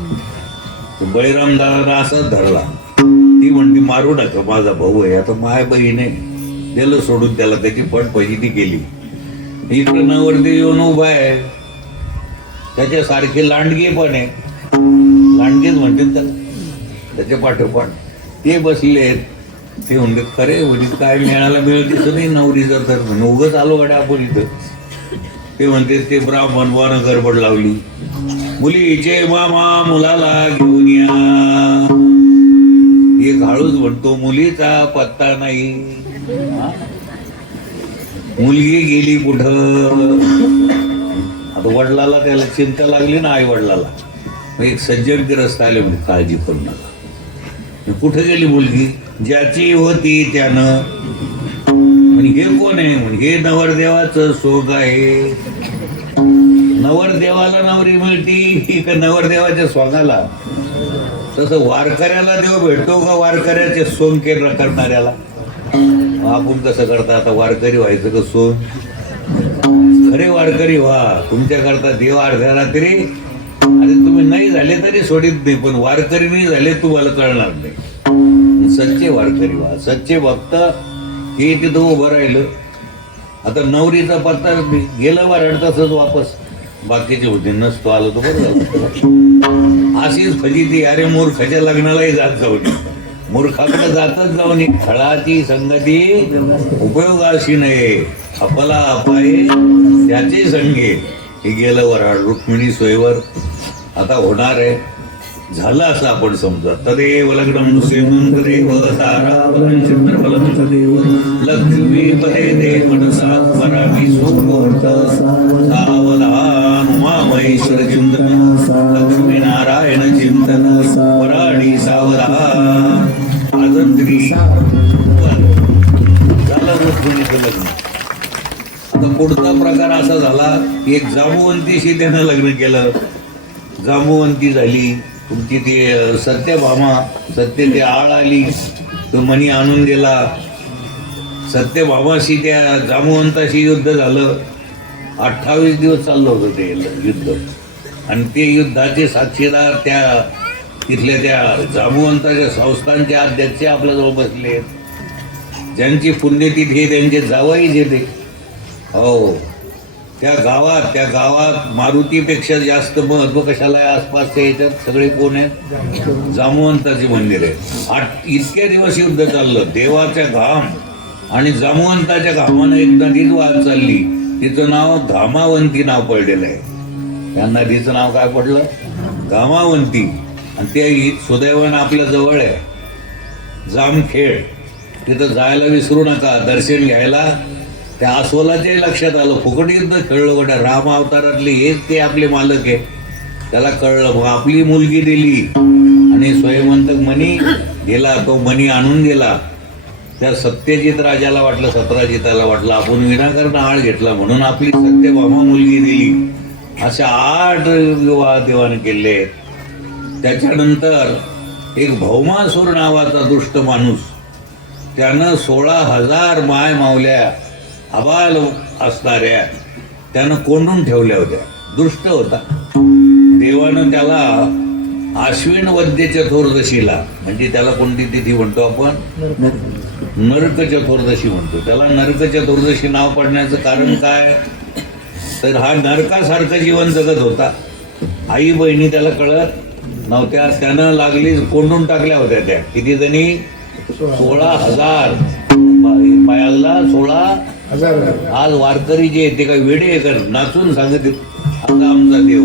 बळीराम दादांना असंच धरला. ती म्हणती मारू नका, माझा भाऊ आहे. आता माय बहीण दिलं सोडून त्याला, त्याची फटफटी केली. इकडे नवरदेव येऊन उभा आहे, त्याच्या सारखे लांडगे पण आहे, लांडगेच म्हणतील त्याला. त्याच्या पाठोपाठ ते बसले. ते म्हणते खरे म्हणजे काय मिळायला मिळत नाही नवरीचा, तर उगच आलो गाड्या आपण इथं. ते म्हणते ते ब्राह्मण वानं गडबड लावली. मुलीचे मामा मुलाला घेऊन या. एक हळूच म्हणतो मुलीचा पत्ता नाही. मुलगी गेली कुठं? आता वडिलाला त्याला चिंता लागली ना, आई वडिलाला. एक सज्जन ग्रस्त आले म्हणजे काळजी करू नका. कुठे गेली मुलगी? ज्याची होती त्यानं. म्हणजे हे कोण आहे? म्हणजे हे नवरदेवाचं सोग आहे. नवरदेवाला नवरी मिळती का नवरदेवाच्या सोंगाला? तसं वारकऱ्याला देव भेटतो का वारकऱ्याचे सोंग करणाऱ्याला? आपण कसं करता? आता वारकरी व्हायचं का सोंग? खरे वारकरी व्हा. तुमच्याकरता देव अर्ध्या रात्री, अरे तुम्ही नाही झाले तरी सोडित नाही, पण वारकरी नाही झाले तुम्हाला कळणार नाही. सच्चे वारकरी व्हा, सच्चे भक्त. हे तिथं उभं राहिलं. आता नवरीचा पत्ता गेलं वराड तसंच वापस. बाकीचे होते नसतो आलो तर बरं. अशीच फजिती. अरे मूर्खाच्या लग्नालाही जात जाऊ नये, मूर्खाकडे जातच जाऊ नये. खळाची संगती उपयोगाशी नये, आपला अपाये त्याचे संगे. हे गेलं वराड. रुक्मिणी सोयीवर आता होणार आहे. झालं असं आपण समजा. तदेव लग्नम श्रीमंतदेव ताराबलं चंद्रबलं तदेव लक्ष्मीपदे दे मनसा परामी सुमुहूर्त सावधान उमामहेश्वर चिंतन लक्ष्मीनारायण चिंतन वराडी सावधान आजंत्री झालं रुक्मिणीचं लग्न. आता पुढचा प्रकार असा झाला की एक जांबुवंतीशी त्यानं लग्न केलं. जांबुवंती झाली तुमची ती सत्यभामा, सत्य ते आळ आली, तो मणी आणून दिला. सत्यभामाशी त्या जांबुवंताशी युद्ध झालं. 28 दिवस चाललं होतं ते युद्ध. आणि ते युद्धाचे साक्षीदार त्या तिथल्या त्या जांबुवंताच्या संस्थांचे अध्यक्ष आपल्याजवळ बसले. ज्यांची पुण्यतिथी त्यांचे जावईच येते. हो, त्या गावात मारुतीपेक्षा जास्त महत्व कशाला आहे? आसपासच्या याच्यात सगळे कोण आहेत? जांबुवंताचे मंदिर आहे. इतक्या दिवस युद्ध चाललं. देवाच्या घाम आणि जांबुवंताच्या घामानं एक नदीच वाहत चालली. तिचं नाव घामावंती नाव पडलेलं आहे. त्या नदीचं नाव काय पडलं? घामावंती. आणि ते सुदैवानं आपल्या जवळ आहे, जामखेड. तिथं जायला विसरू नका, दर्शन घ्यायला. त्या अस्वलाच्याही लक्षात आलं, फुकट युद्ध खेळलो गड्या, राम अवतारातले हेच ते आपले मालक आहे. त्याला कळलं. मग आपली मुलगी दिली आणि स्वयंवंतक मणी दिला. तो मणी आणून दिला. त्या सत्यजित राजाला वाटलं, सत्राजिताला वाटलं आपण विनाकारण आळ घेतला म्हणून आपली सत्यभामा मुलगी दिली. अशा 8 विवाह देवाने केले. त्याच्यानंतर एक भौमासूर नावाचा दुष्ट माणूस, त्यानं 16,000 माय मावल्या अबाल असणाऱ्या त्यानं कोंडून ठेवल्या होत्या. दुष्ट होता. देवानं त्याला आश्विन वद्य चतुर्दशीला, म्हणजे त्याला कोणती तिथी म्हणतो आपण? नरक चतुर्दशी म्हणतो. त्याला नरक चतुर्दशी नाव पडण्याचं कारण काय? तर हा नरकासारखं जीवन जगत होता. आई बहिणी त्याला कळत नव्हत्या. त्यानं लागली कोंडून टाकल्या होत्या त्या. किती जणी? 16,000. पायाला 16,000. आज वारकरी जे ते काही वेडे कर नाचून सांगत आता आमचा देव.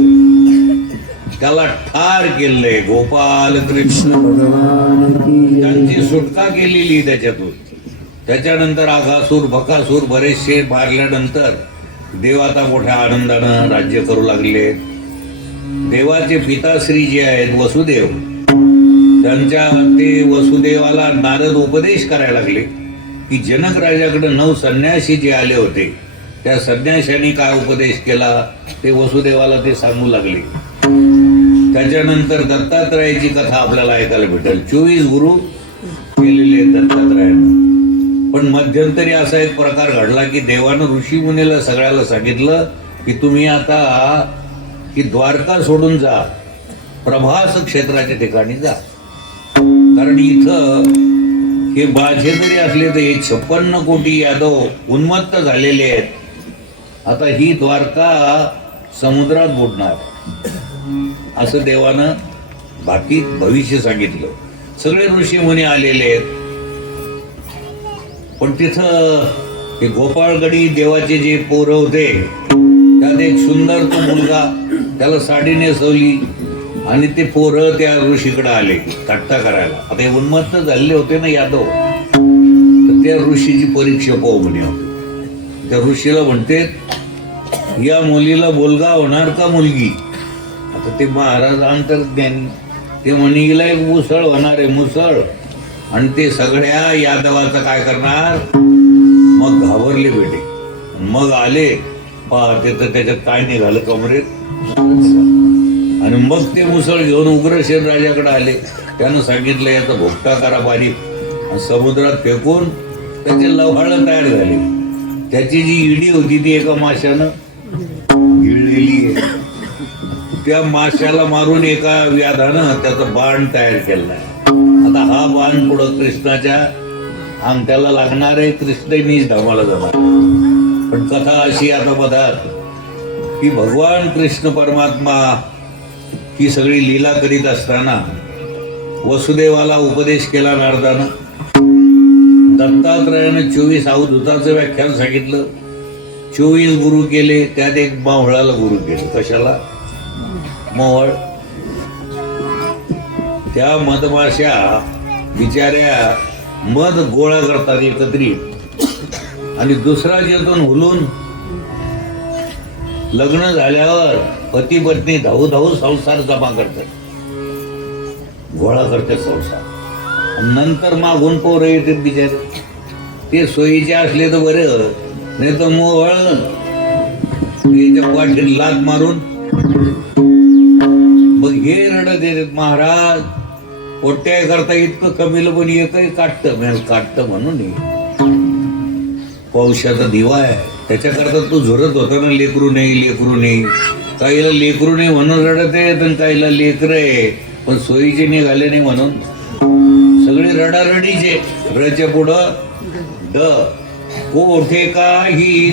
त्याला ठार केलंय. गोपाल कृष्ण भगवान की जय. त्यांची सुटका केलेली त्याच्यातून. त्याच्यानंतर आघासूर बकासूर बरेचसे मारल्यानंतर देव आता मोठ्या आनंदानं राज्य करू लागले. देवाचे पिताश्री जे आहेत वसुदेव, त्यांच्या ते वसुदेवाला नारद उपदेश करायला लागले की जनक राजाकडे 9 संन्यासी जे आले होते त्या संन्याशांनी काय उपदेश केला ते वसुदेवाला ते सांगू लागले. त्याच्यानंतर दत्तात्रयाची कथा आपल्याला ऐकायला भेटेल. 24 गुरु केलेले आहेत दत्तात्रयानं. पण मध्यंतरी असा एक प्रकार घडला की देवानं ऋषी मुनीला सगळ्याला सांगितलं की तुम्ही आता की द्वारका सोडून जा, प्रभास क्षेत्राच्या ठिकाणी जा. कारण इथं हे माझे जरी असले तर हे 56 कोटी यादव उन्मत्त झालेले आहेत. आता ही द्वारका समुद्रात बुडणार असं देवानं बाकी भविष्य सांगितलं. सगळे ऋषी मुनी आलेले आहेत. पण तिथं हे गोपाळगडी देवाचे जे पोरं होते त्यात एक सुंदर तो मुलगा, त्याला साडी नेसवली आणि ते पोरं त्या ऋषीकडे आले थट्टा करायला. आता हे उन्मत्त झालेले होते ना यादव, तर त्या ऋषीची परीक्षा पाहू म्हणे. त्या ऋषीला म्हणते या मुलीला मुलगा होणार का मुलगी? आता ते महाराज अंतर्ज्ञानी, ते म्हणे हिला एक मुसळ होणार आहे, मुसळ. आणि ते सगळ्या यादवाचं काय करणार? मग घाबरले बेटे. मग आले पाहते तर त्याच्यात काय निघालं कमरेत. आणि मग ते मुसळ घेऊन उग्रसेन राजाकडे आले. त्यानं सांगितलं याचा भोगटा करा बारीक. आणि समुद्रात फेकून त्याचे लव्हाळं तयार झाले. त्याची जी इडी होती ती एका माशानं गिळलेली आहे. त्या माशाला मारून एका व्याधानं त्याचा बाण तयार केलाय. आता हा बाण पुढं कृष्णाच्या अंगठ्याला लागणार आहे. कृष्णनीच धामाला जाणार. पण कथा अशी आता बघा की भगवान कृष्ण परमात्मा ही सगळी लीला करीत असताना वसुदेवाला उपदेश केला नारदानं. दत्तात्रयानं 24 अवधूताचं व्याख्यान सांगितलं. 24 गुरु केले. त्यात एक मावळाला गुरु केलं. कशाला? मोहळ. त्या मधमाशा बिचाऱ्या मध गोळा करतात एकत्रित आणि दुसरा जेतून हुलून लग्न झाल्यावर पती पत्नी धाऊ धाऊ संसार जमा करतात, गोळा करतात संसार. नंतर मागून पोरं येतात बिचारे. ते सोयीचे असले तर बरं, नाही तर मोहळ याच्या पाठीत लात मारून मग हे रडत येतात. महाराज पोट्या करता इतकं कमीलं पण एकही काटतं म्हणून पौषाचा दिवा आहे. त्याच्याकरता तू झुरत होता ना, लेकरू नाही. काहीला लेकरू नाही म्हणून रडत आहे, तर काहीला लेकर आहे पण सोयीचे निघाले नाही म्हणून सगळे रडारडीचे. रच्या पुढं ड कोठे काही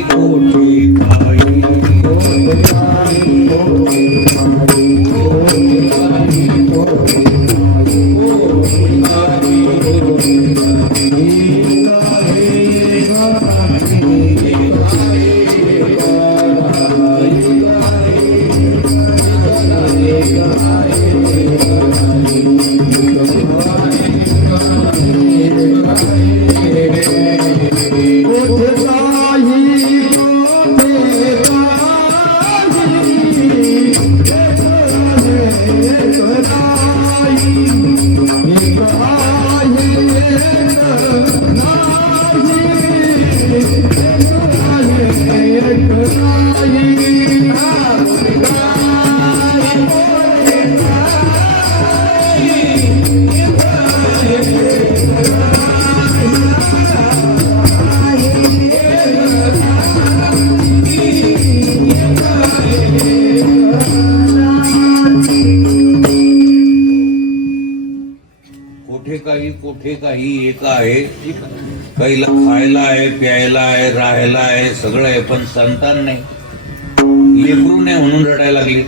कोठे काही एक आहे. काहीला खायला आहे, प्यायला आहे, राहायला आहे, सगळं आहे, पण संतान नाही. लेकरू नाही म्हणून रडायला लागले.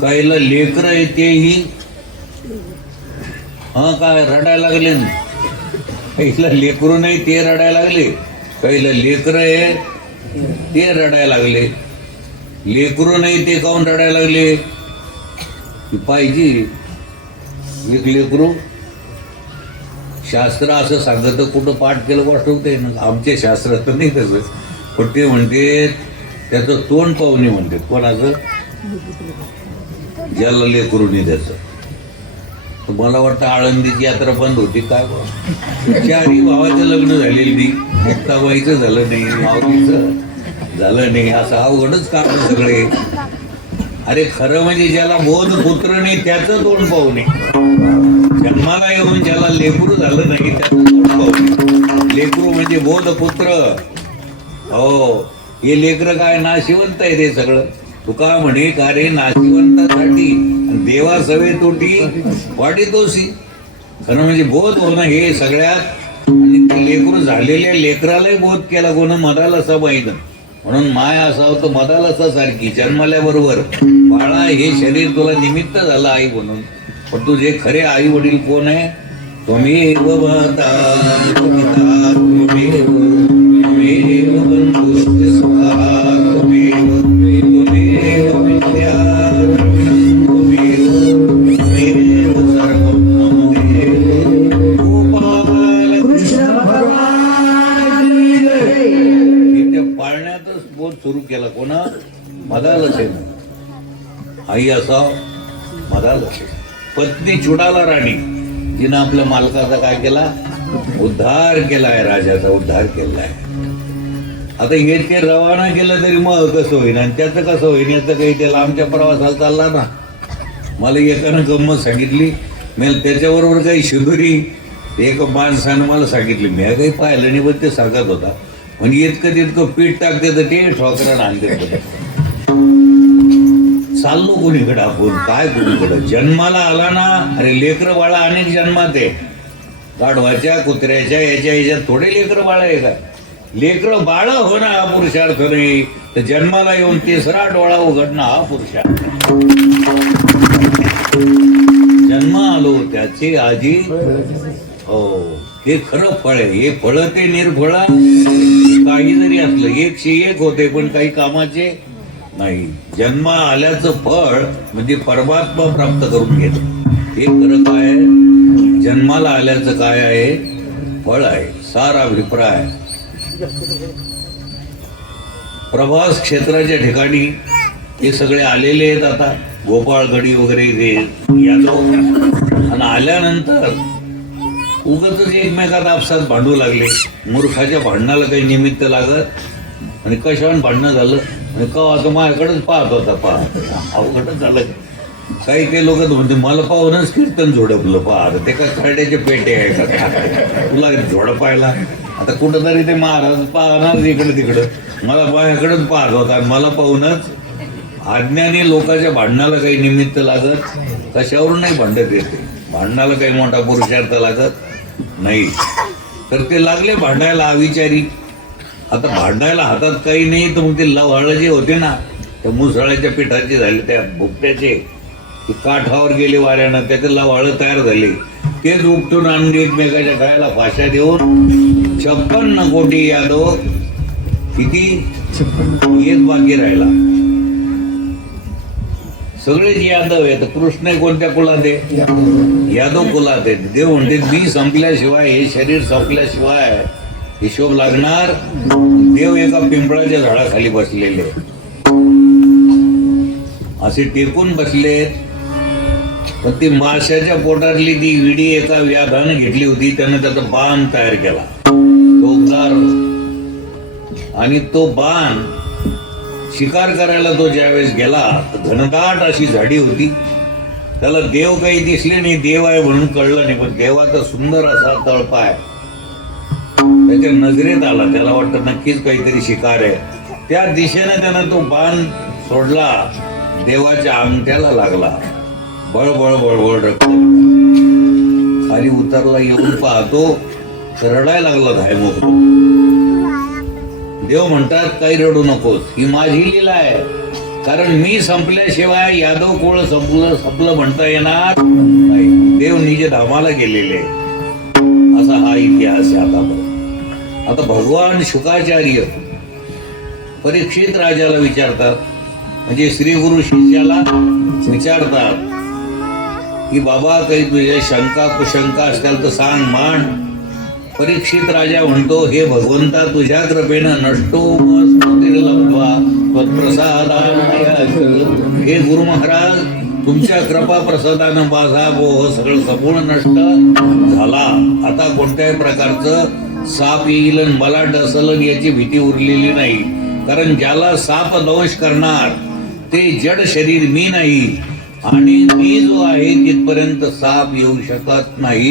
काहीला लेकर आहे तेही काय रडायला लागले. काहीला लेकरू नाही ते रडायला लागले. काहीला लेकर आहे ते रडायला लागले. लेकरू नाही ते काऊन रडायला लागले? पाहिजे एक लेकरू. शास्त्र असं सांगत कुठं पाठ केलं गोष्ट होते ना. आमच्या शास्त्रात तर नाही तसं, पण ते म्हणते त्याचं तोंड पाहुणे म्हणते. कोणाचं? ज्याला लेकरू नाही त्याचं. मला वाटतं आळंदीची यात्रा बंद होती काय. चारही भावाचं लग्न झालेलं नाही, मुक्ताबाईचं झालं नाही, माऊलीचं झालं नाही, असं अवघडच काम सगळे. अरे खरं म्हणजे ज्याला बोध पुत्र नाही त्याचं तोंड पाहुणे. जन्माला येऊन ज्याला लेकरू झालं नाही त्याचं तोंड पाहुणे. लेकरू म्हणजे बोध पुत्र. हो, हे लेकर काय नाशिवंत आहे ते सगळं. तुका म्हणे का रे नाशिवंतासाठी देवा सवे तोटी वाटीतोसी. खरं म्हणजे बोध होणं हे सगळ्यात. आणि ते लेकरू झालेल्या लेकरालाही बोध केला कोण? मदाला असा माहीत. म्हणून माय असावं तर मदाला असा सारखी. जन्मल्याबरोबर बाळा हे शरीर तुला निमित्त झालं आई म्हणून, पण तुझे खरे आई वडील कोण आहे? त्वमेव माता पिता त्वमेव बंधुश्च सखा त्वमेव विद्या त्वमेव सर्वं मम देव गोपाल कृष्ण भगवान. त्या पाळण्यातच बोध सुरू केला कोणा? मदाला सेन. आई असाव मदाला सेन. पत्नी चुडाला राणी, जिनं आपल्या मालकाचा काय केला? उद्धार केलाय, राजाचा उद्धार केलाय. आता हे ते रवाना केलं तरी मग कसं होईन आणि त्याचं कसं होईन याचं काही. त्याला आमच्या प्रवासाला चालला ना. मला एकानं गंमत सांगितली. मी त्याच्याबरोबर काही शिदुरी एक माणसानं मला सांगितली. मी काही पाहिलं नाही पण ते सांगत होता. म्हणजे इतकं तितकं पीठ टाकते तर ते ठोकरानं आणते. चाललो कोणीकडे आपण काय कोणीकडे. जन्माला आला ना, अरे लेकर बाळा अनेक जन्मात आहे. गाढवाच्या कुत्र्याच्या याच्यात थोडे लेकर बाळा आहे का? लेकर बाळ होणं हा पुरुषार्थ नाही, तर जन्माला येऊन तिसरा डोळा उघडणं हा पुरुषार्थ. जन्म आलो त्याची आजी. हो, हे खरं फळ आहे. हे फळ ते निर्फळ काही जरी असलं 101 होते पण काही कामाचे नाही. जन्म आल्याचं फळ म्हणजे परमात्मा प्राप्त करून घेत. हे खरं काय? जन्माला आल्याचं काय आहे? फळ आहे. सार अभिप्राय प्रभास क्षेत्राच्या ठिकाणी हे सगळे आलेले आहेत. आता गोपाळगडी वगैरे ते यादव, आणि आल्यानंतर उगाचच एकमेकात आपसात भांडू लागले. मूर्खाच्या भांडणाला काही निमित्त लागत आणि कशावर भांडणं झालं आणि का आता माझ्याकडेच पाहत होता. अवघडच झालं. काही ते लोक म्हणते मला पाहूनच कीर्तन झोडपलं. पाहत ते काय खरड्याचे पेटे आहे का तुला झोडपायला? आता कुठंतरी ते महाराज पाहणार इकडे तिकडं, मला माझ्याकडेच पाहत होता आणि मला पाहूनच. अज्ञानी लोकांच्या भांडणाला काही निमित्त लागत, कशावरून नाही भांडत येते. भांडणाला काही मोठा पुरुषार्थ लागत नाही, तर ते लागले भांडायला अविचारी. आता भांडायला हातात काही नाही, तर मग ते लव्हाळ जे होते ना, त्या मुसळाच्या पिठाचे झाले, त्या भुकट्याचे ते काठावर गेले वाऱ्यानं, त्याचे लव्हाळ तयार झाले. तेच उपटून आणून एकमेकाच्या गळ्याला फाशा देऊन 56 कोटी यादव, किती एक बाकी राहिला. सगळेच यादव आहेत. कृष्ण कोणत्या कुलात आहे? यादव कुलात आहेत. देव म्हणते मी संपल्याशिवाय, हे शरीर संपल्याशिवाय हिशोब लागणार. देव एका पिंपळाच्या झाडाखाली बसलेले असे टेकून बसलेत. पण ती माशाच्या पोटातली ती विडी एका व्याधानं घेतली होती, त्यानं त्याचा बाण तयार केला, टोकदार. आणि तो बाण शिकार करायला तो ज्यावेळेस गेला, घनदाट अशी झाडी होती. त्याला देव काही दिसले नाही, देव आहे म्हणून कळलं नाही. पण देवाचा सुंदर असा तळपाय त्याच्या नजरेत आला. त्याला वाटतं नक्कीच काहीतरी शिकार आहे. त्या दिशेने त्यानं तो बाण सोडला, देवाच्या अंगठ्याला लागला. बळबळ बळबळ रक्त खाली उतरला. येऊन पाहतो तर रडायला लागला धायमुख. देव म्हणतात काही रडू नकोस, ही माझी लीला आहे. कारण मी संपल्याशिवाय यादव कोळ संपलं म्हणता येणार नाही. देव निज धामाला गेलेले, असा हा इतिहास आहे. आता भगवान शुकाचार्य परीक्षित राजाला विचारतात, म्हणजे श्री गुरु शिष्याला विचारतात की बाबा काही तुझ्या शंका कुशंका असतील तर सांग, मांड. परीक्षित राजा म्हणतो, हे भगवंता तुझ्या कृपेनं नष्टो हे गुरु महाराज, तुमच्या कृपा प्रसादानं माझा मोह सगळं समूळ नष्ट झाला. आता कोणत्याही प्रकारचं साप येईल आणि मला डसलं याची भीती उरलेली नाही. कारण ज्याला साप दंश करणार ते जड शरीर मी नाही, आणि मी जो आहे तिथपर्यंत साप येऊ शकत नाही,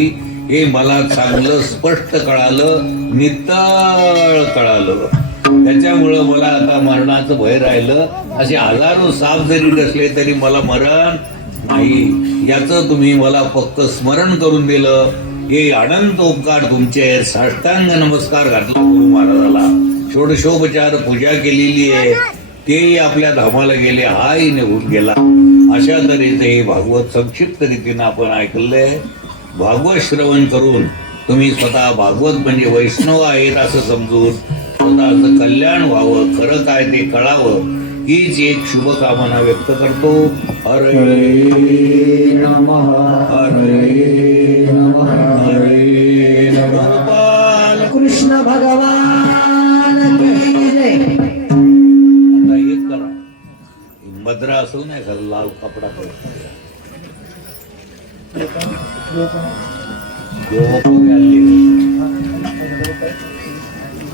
हे मला चांगलं स्पष्ट कळालं, नितळ कळालं. त्याच्यामुळं मला आता मरणाचं भय राहिलं. असे हजारो साप जरी डसले तरी मला मरण नाही, याचं तुम्ही मला फक्त स्मरण करून दिलं. हे अनंत उपकार तुमचे. साष्टांग नमस्कार घातला गुरु महाराजाला, षोडशोपचार पूजा केलेली आहे. तेही आपल्या धामाला गेले, हाही निघून गेला. अशा तऱ्हेचं हे भागवत संक्षिप्त रीतीनं आपण ऐकलंय. भागवत श्रवण करून तुम्ही स्वतः भागवत म्हणजे वैष्णव आहेत असं समजून स्वतःचं कल्याण व्हावं, खरं काय ते कळावं, हीच एक शुभकामना व्यक्त करतो. हरे नमः हरे नमः हरे नमः. कृष्ण भगवान की जय. आता एक करा, मद्रा असेल नाही खरं, लाल कपडा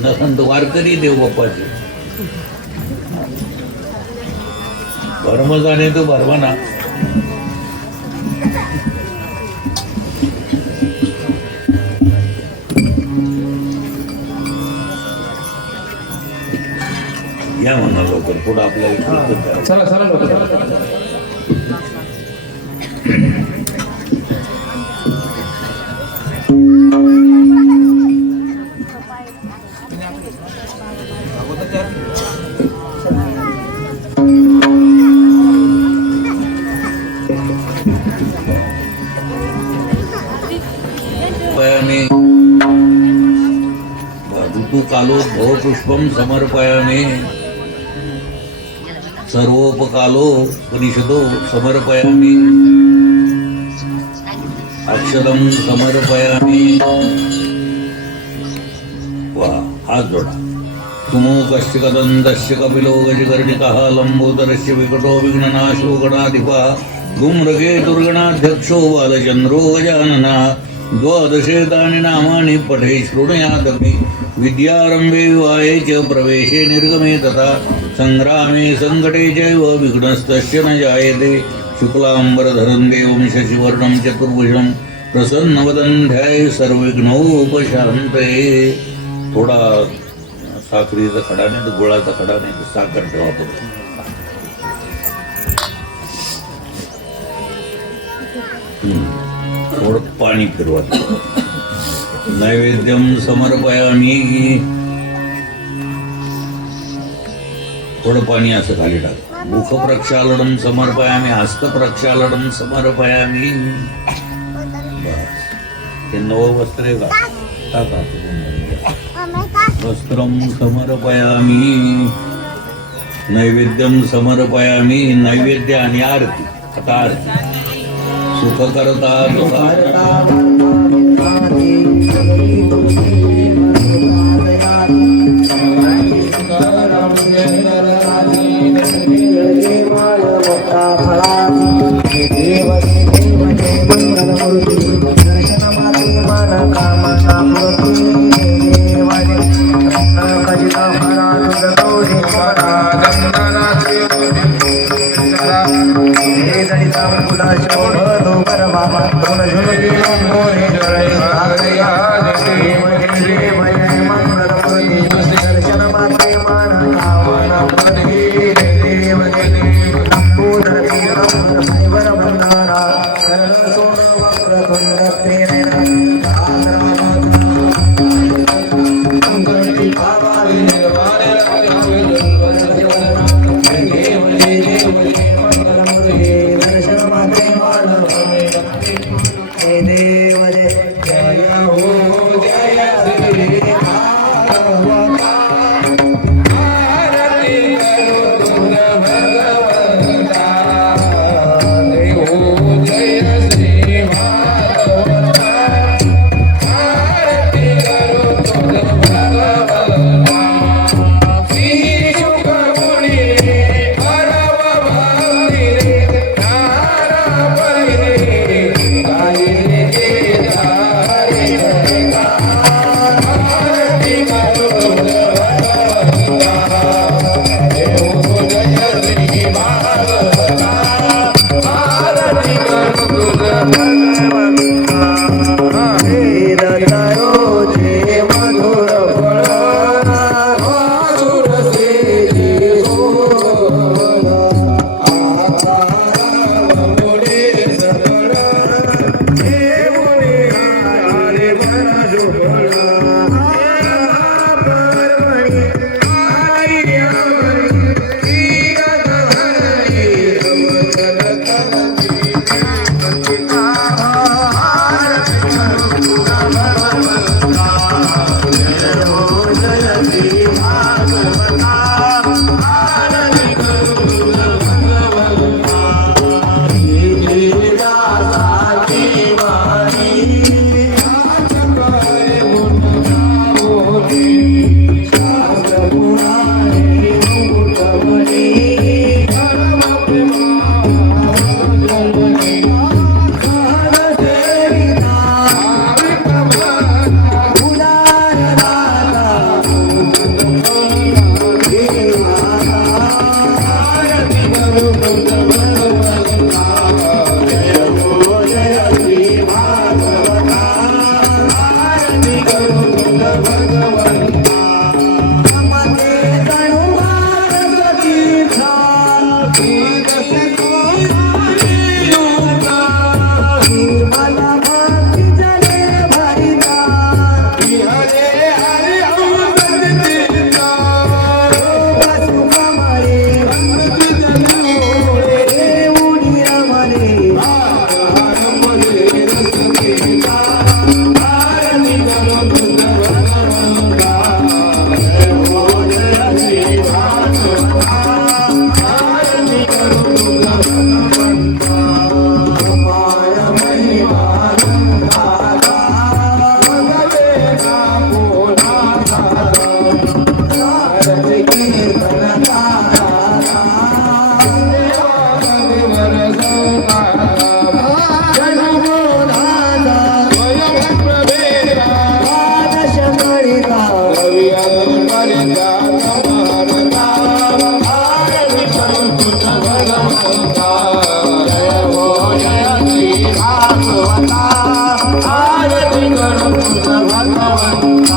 नसंत वारकरी देव बाप्पाचे भरम जाणे तो भरवना. या म्हणा लवकर, पुढं आपल्याला चला चला लवकर. कालो पुष्पम समर्पयामे सर्वोपकालो परिषदो समर्पयामे पादमक्षरम समर्पयामि. वा हात जोडा. तुमो कश्य कदंतस्य कपिलो गजकर्णिकः लंबोदरस्य विकटो विघ्ननाशो गणाधिपः धूम्रके दुर्गणाध्यक्षो बालचन्द्रो गजाननः. द्वादशेतानि नामानि पठे शृणुयादपि. विद्यारम्भे विवाहे च प्रवेशे निर्गमे तथा सङ्ग्रामे सङ्कटे चैव विघ्नस्तस्य न जायते. शुक्लाम्बरधरं देवं शशिवर्णं चतुर्भुजं प्रसन्नवदनं ध्याये सर्वविघ्नोपशान्तये. थोडा साखरेचा खडा नाही तर गुळाचा खडा नाही तर साखर ठेवा थोडं. थोडं पाणी फिरवा. नैवेद्यम समर्पयामि. थोडं पाणी असं खाली टाक. मुख प्रक्षालनम समर्पयामि. हस्त प्रक्षालनम समर्पयामि. बस हे नवं वस्त्र आहे का टाका. वस्त्रम समर्पयामि. नैवेद्यम समर्पयामि. नैवेद्य आणि आरती. आता आरती. सुख करता भगवंता